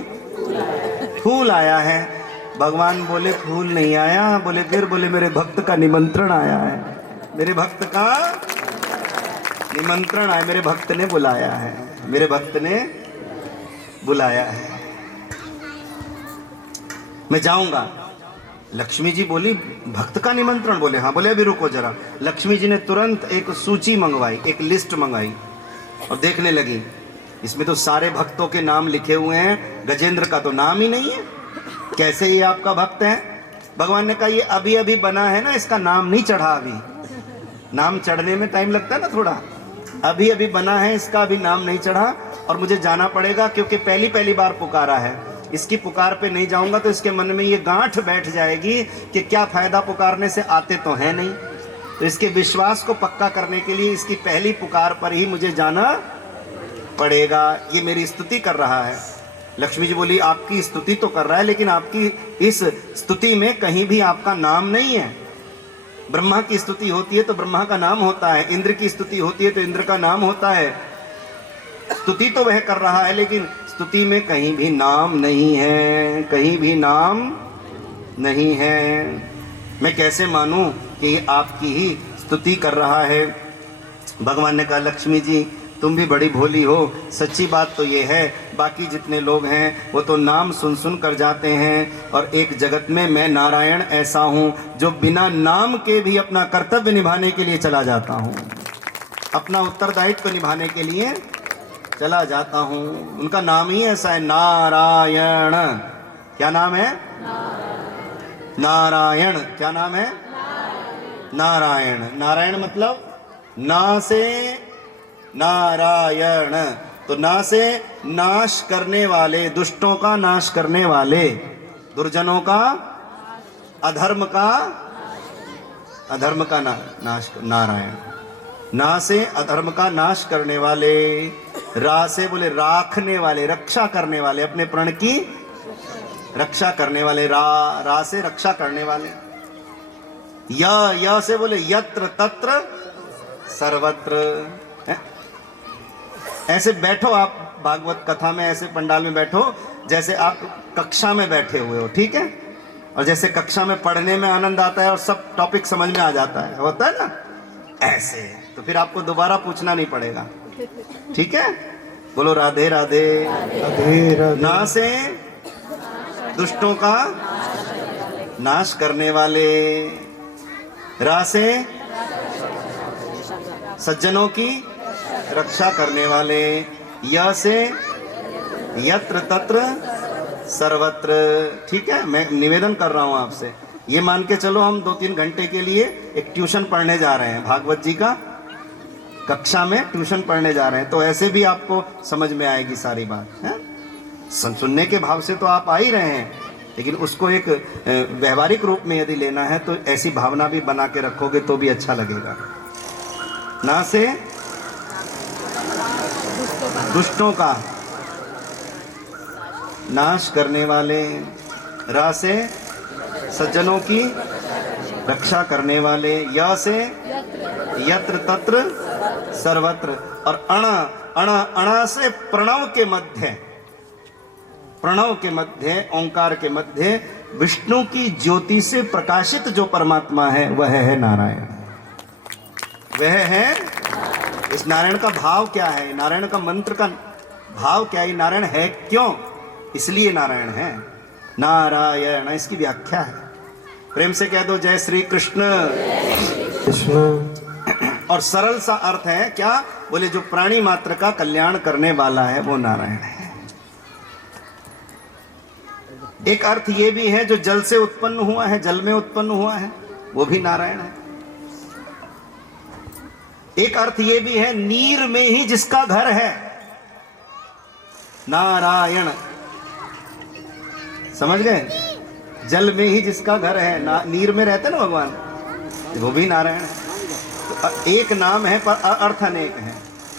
फूल आया है। भगवान बोले, फूल नहीं आया। बोले फिर, बोले मेरे भक्त का निमंत्रण आया है, मेरे भक्त का निमंत्रण आया, मेरे भक्त ने बुलाया है, मेरे भक्त ने बुलाया है, मैं जाऊंगा। लक्ष्मी जी बोली, भक्त का निमंत्रण, बोले हाँ। बोले अभी रुको जरा। लक्ष्मी जी ने तुरंत एक सूची मंगवाई, एक लिस्ट मंगाई, और देखने लगी, इसमें तो सारे भक्तों के नाम लिखे हुए हैं, गजेंद्र का तो नाम ही नहीं है, कैसे ये आपका भक्त है। भगवान ने कहा, ये अभी अभी बना है ना, इसका नाम नहीं चढ़ा, अभी नाम चढ़ने में टाइम लगता है ना थोड़ा, अभी अभी बना है, इसका अभी नाम नहीं चढ़ा, और मुझे जाना पड़ेगा क्योंकि पहली बार पुकारा है। इसकी पुकार पे नहीं जाऊंगा तो इसके मन में ये गांठ बैठ जाएगी कि क्या फायदा पुकारने से, आते तो है नहीं। तो इसके विश्वास को पक्का करने के लिए इसकी पहली पुकार पर ही मुझे जाना पड़ेगा। ये मेरी स्तुति कर रहा है। लक्ष्मी जी बोली, आपकी स्तुति तो कर रहा है, लेकिन आपकी इस स्तुति में कहीं भी आपका नाम नहीं है। ब्रह्मा की स्तुति होती है तो ब्रह्मा का नाम होता है, इंद्र की स्तुति होती है तो इंद्र का नाम होता है। स्तुति तो वह कर रहा है, लेकिन स्तुति में कहीं भी नाम नहीं है, कहीं भी नाम नहीं है। मैं कैसे मानूं कि ये आपकी ही स्तुति कर रहा है। भगवान ने कहा, लक्ष्मी जी तुम भी बड़ी भोली हो, सच्ची बात तो ये है, बाकी जितने लोग हैं वो तो नाम सुन सुन कर जाते हैं, और एक जगत में मैं नारायण ऐसा हूँ जो बिना नाम के भी अपना कर्तव्य निभाने के लिए चला जाता हूँ, अपना उत्तरदायित्व निभाने के लिए चला जाता हूँ। उनका नाम ही ऐसा है, नारायण। क्या नाम है, नारायण। क्या नाम है, नारायण। नारायण मतलब ना से नारायण, तो ना से नाश करने वाले, दुष्टों का नाश करने वाले, दुर्जनों का, अधर्म का नाश, नारायण। ना से अधर्म का नाश करने वाले, रा से बोले राखने वाले, रक्षा करने वाले, अपने प्रण की रक्षा करने वाले, रा से रक्षा करने वाले। य से बोले यत्र तत्र सर्वत्र। ऐसे बैठो आप भागवत कथा में, ऐसे पंडाल में बैठो जैसे आप कक्षा में बैठे हुए हो, ठीक है। और जैसे कक्षा में पढ़ने में आनंद आता है और सब टॉपिक समझ में आ जाता है, होता है ना, ऐसे। तो फिर आपको दोबारा पूछना नहीं पड़ेगा, ठीक है। बोलो राधे राधे। राधे राधे। ना से दुष्टों का नाश करने वाले, रा से सज्जनों की रक्षा करने वाले, य से यत्र तत्र सर्वत्र, ठीक है। मैं निवेदन कर रहा हूं आपसे, ये मान के चलो हम 2-3 घंटे के लिए एक ट्यूशन पढ़ने जा रहे हैं, भागवत जी का कक्षा में ट्यूशन पढ़ने जा रहे हैं, तो ऐसे भी आपको समझ में आएगी सारी बात है। सुनने के भाव से तो आप आ ही रहे हैं, लेकिन उसको एक व्यवहारिक रूप में यदि लेना है तो ऐसी भावना भी बना के रखोगे तो भी अच्छा लगेगा। ना से दुष्टों का नाश करने वाले, रा से सज्जनों की रक्षा करने वाले, य से यत्र तत्र सर्वत्र, और अणा से प्रणव के मध्य, प्रणव के मध्य, ओंकार के मध्य विष्णु की ज्योति से प्रकाशित जो परमात्मा है वह है नारायण। वह है, इस नारायण का भाव क्या है, नारायण का मंत्र का भाव क्या है, नारायण है क्यों, इसलिए नारायण है। नारायण, इसकी व्याख्या है। प्रेम से कह दो जय श्री कृष्ण। कृष्ण। और सरल सा अर्थ है क्या, बोले जो प्राणी मात्र का कल्याण करने वाला है वो नारायण है। एक अर्थ ये भी है जो जल से उत्पन्न हुआ है, जल में उत्पन्न हुआ है, वो भी नारायण है। एक अर्थ ये भी है नीर में ही जिसका घर है, नारायण, समझ गए, जल में ही जिसका घर है, नीर में रहते ना भगवान, वो भी नारायण है। तो एक नाम है पर अर्थ अनेक है।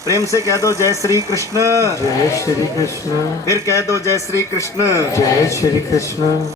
प्रेम से कह दो जय श्री कृष्ण। जय श्री कृष्ण। फिर कह दो जय श्री कृष्ण। जय श्री कृष्ण।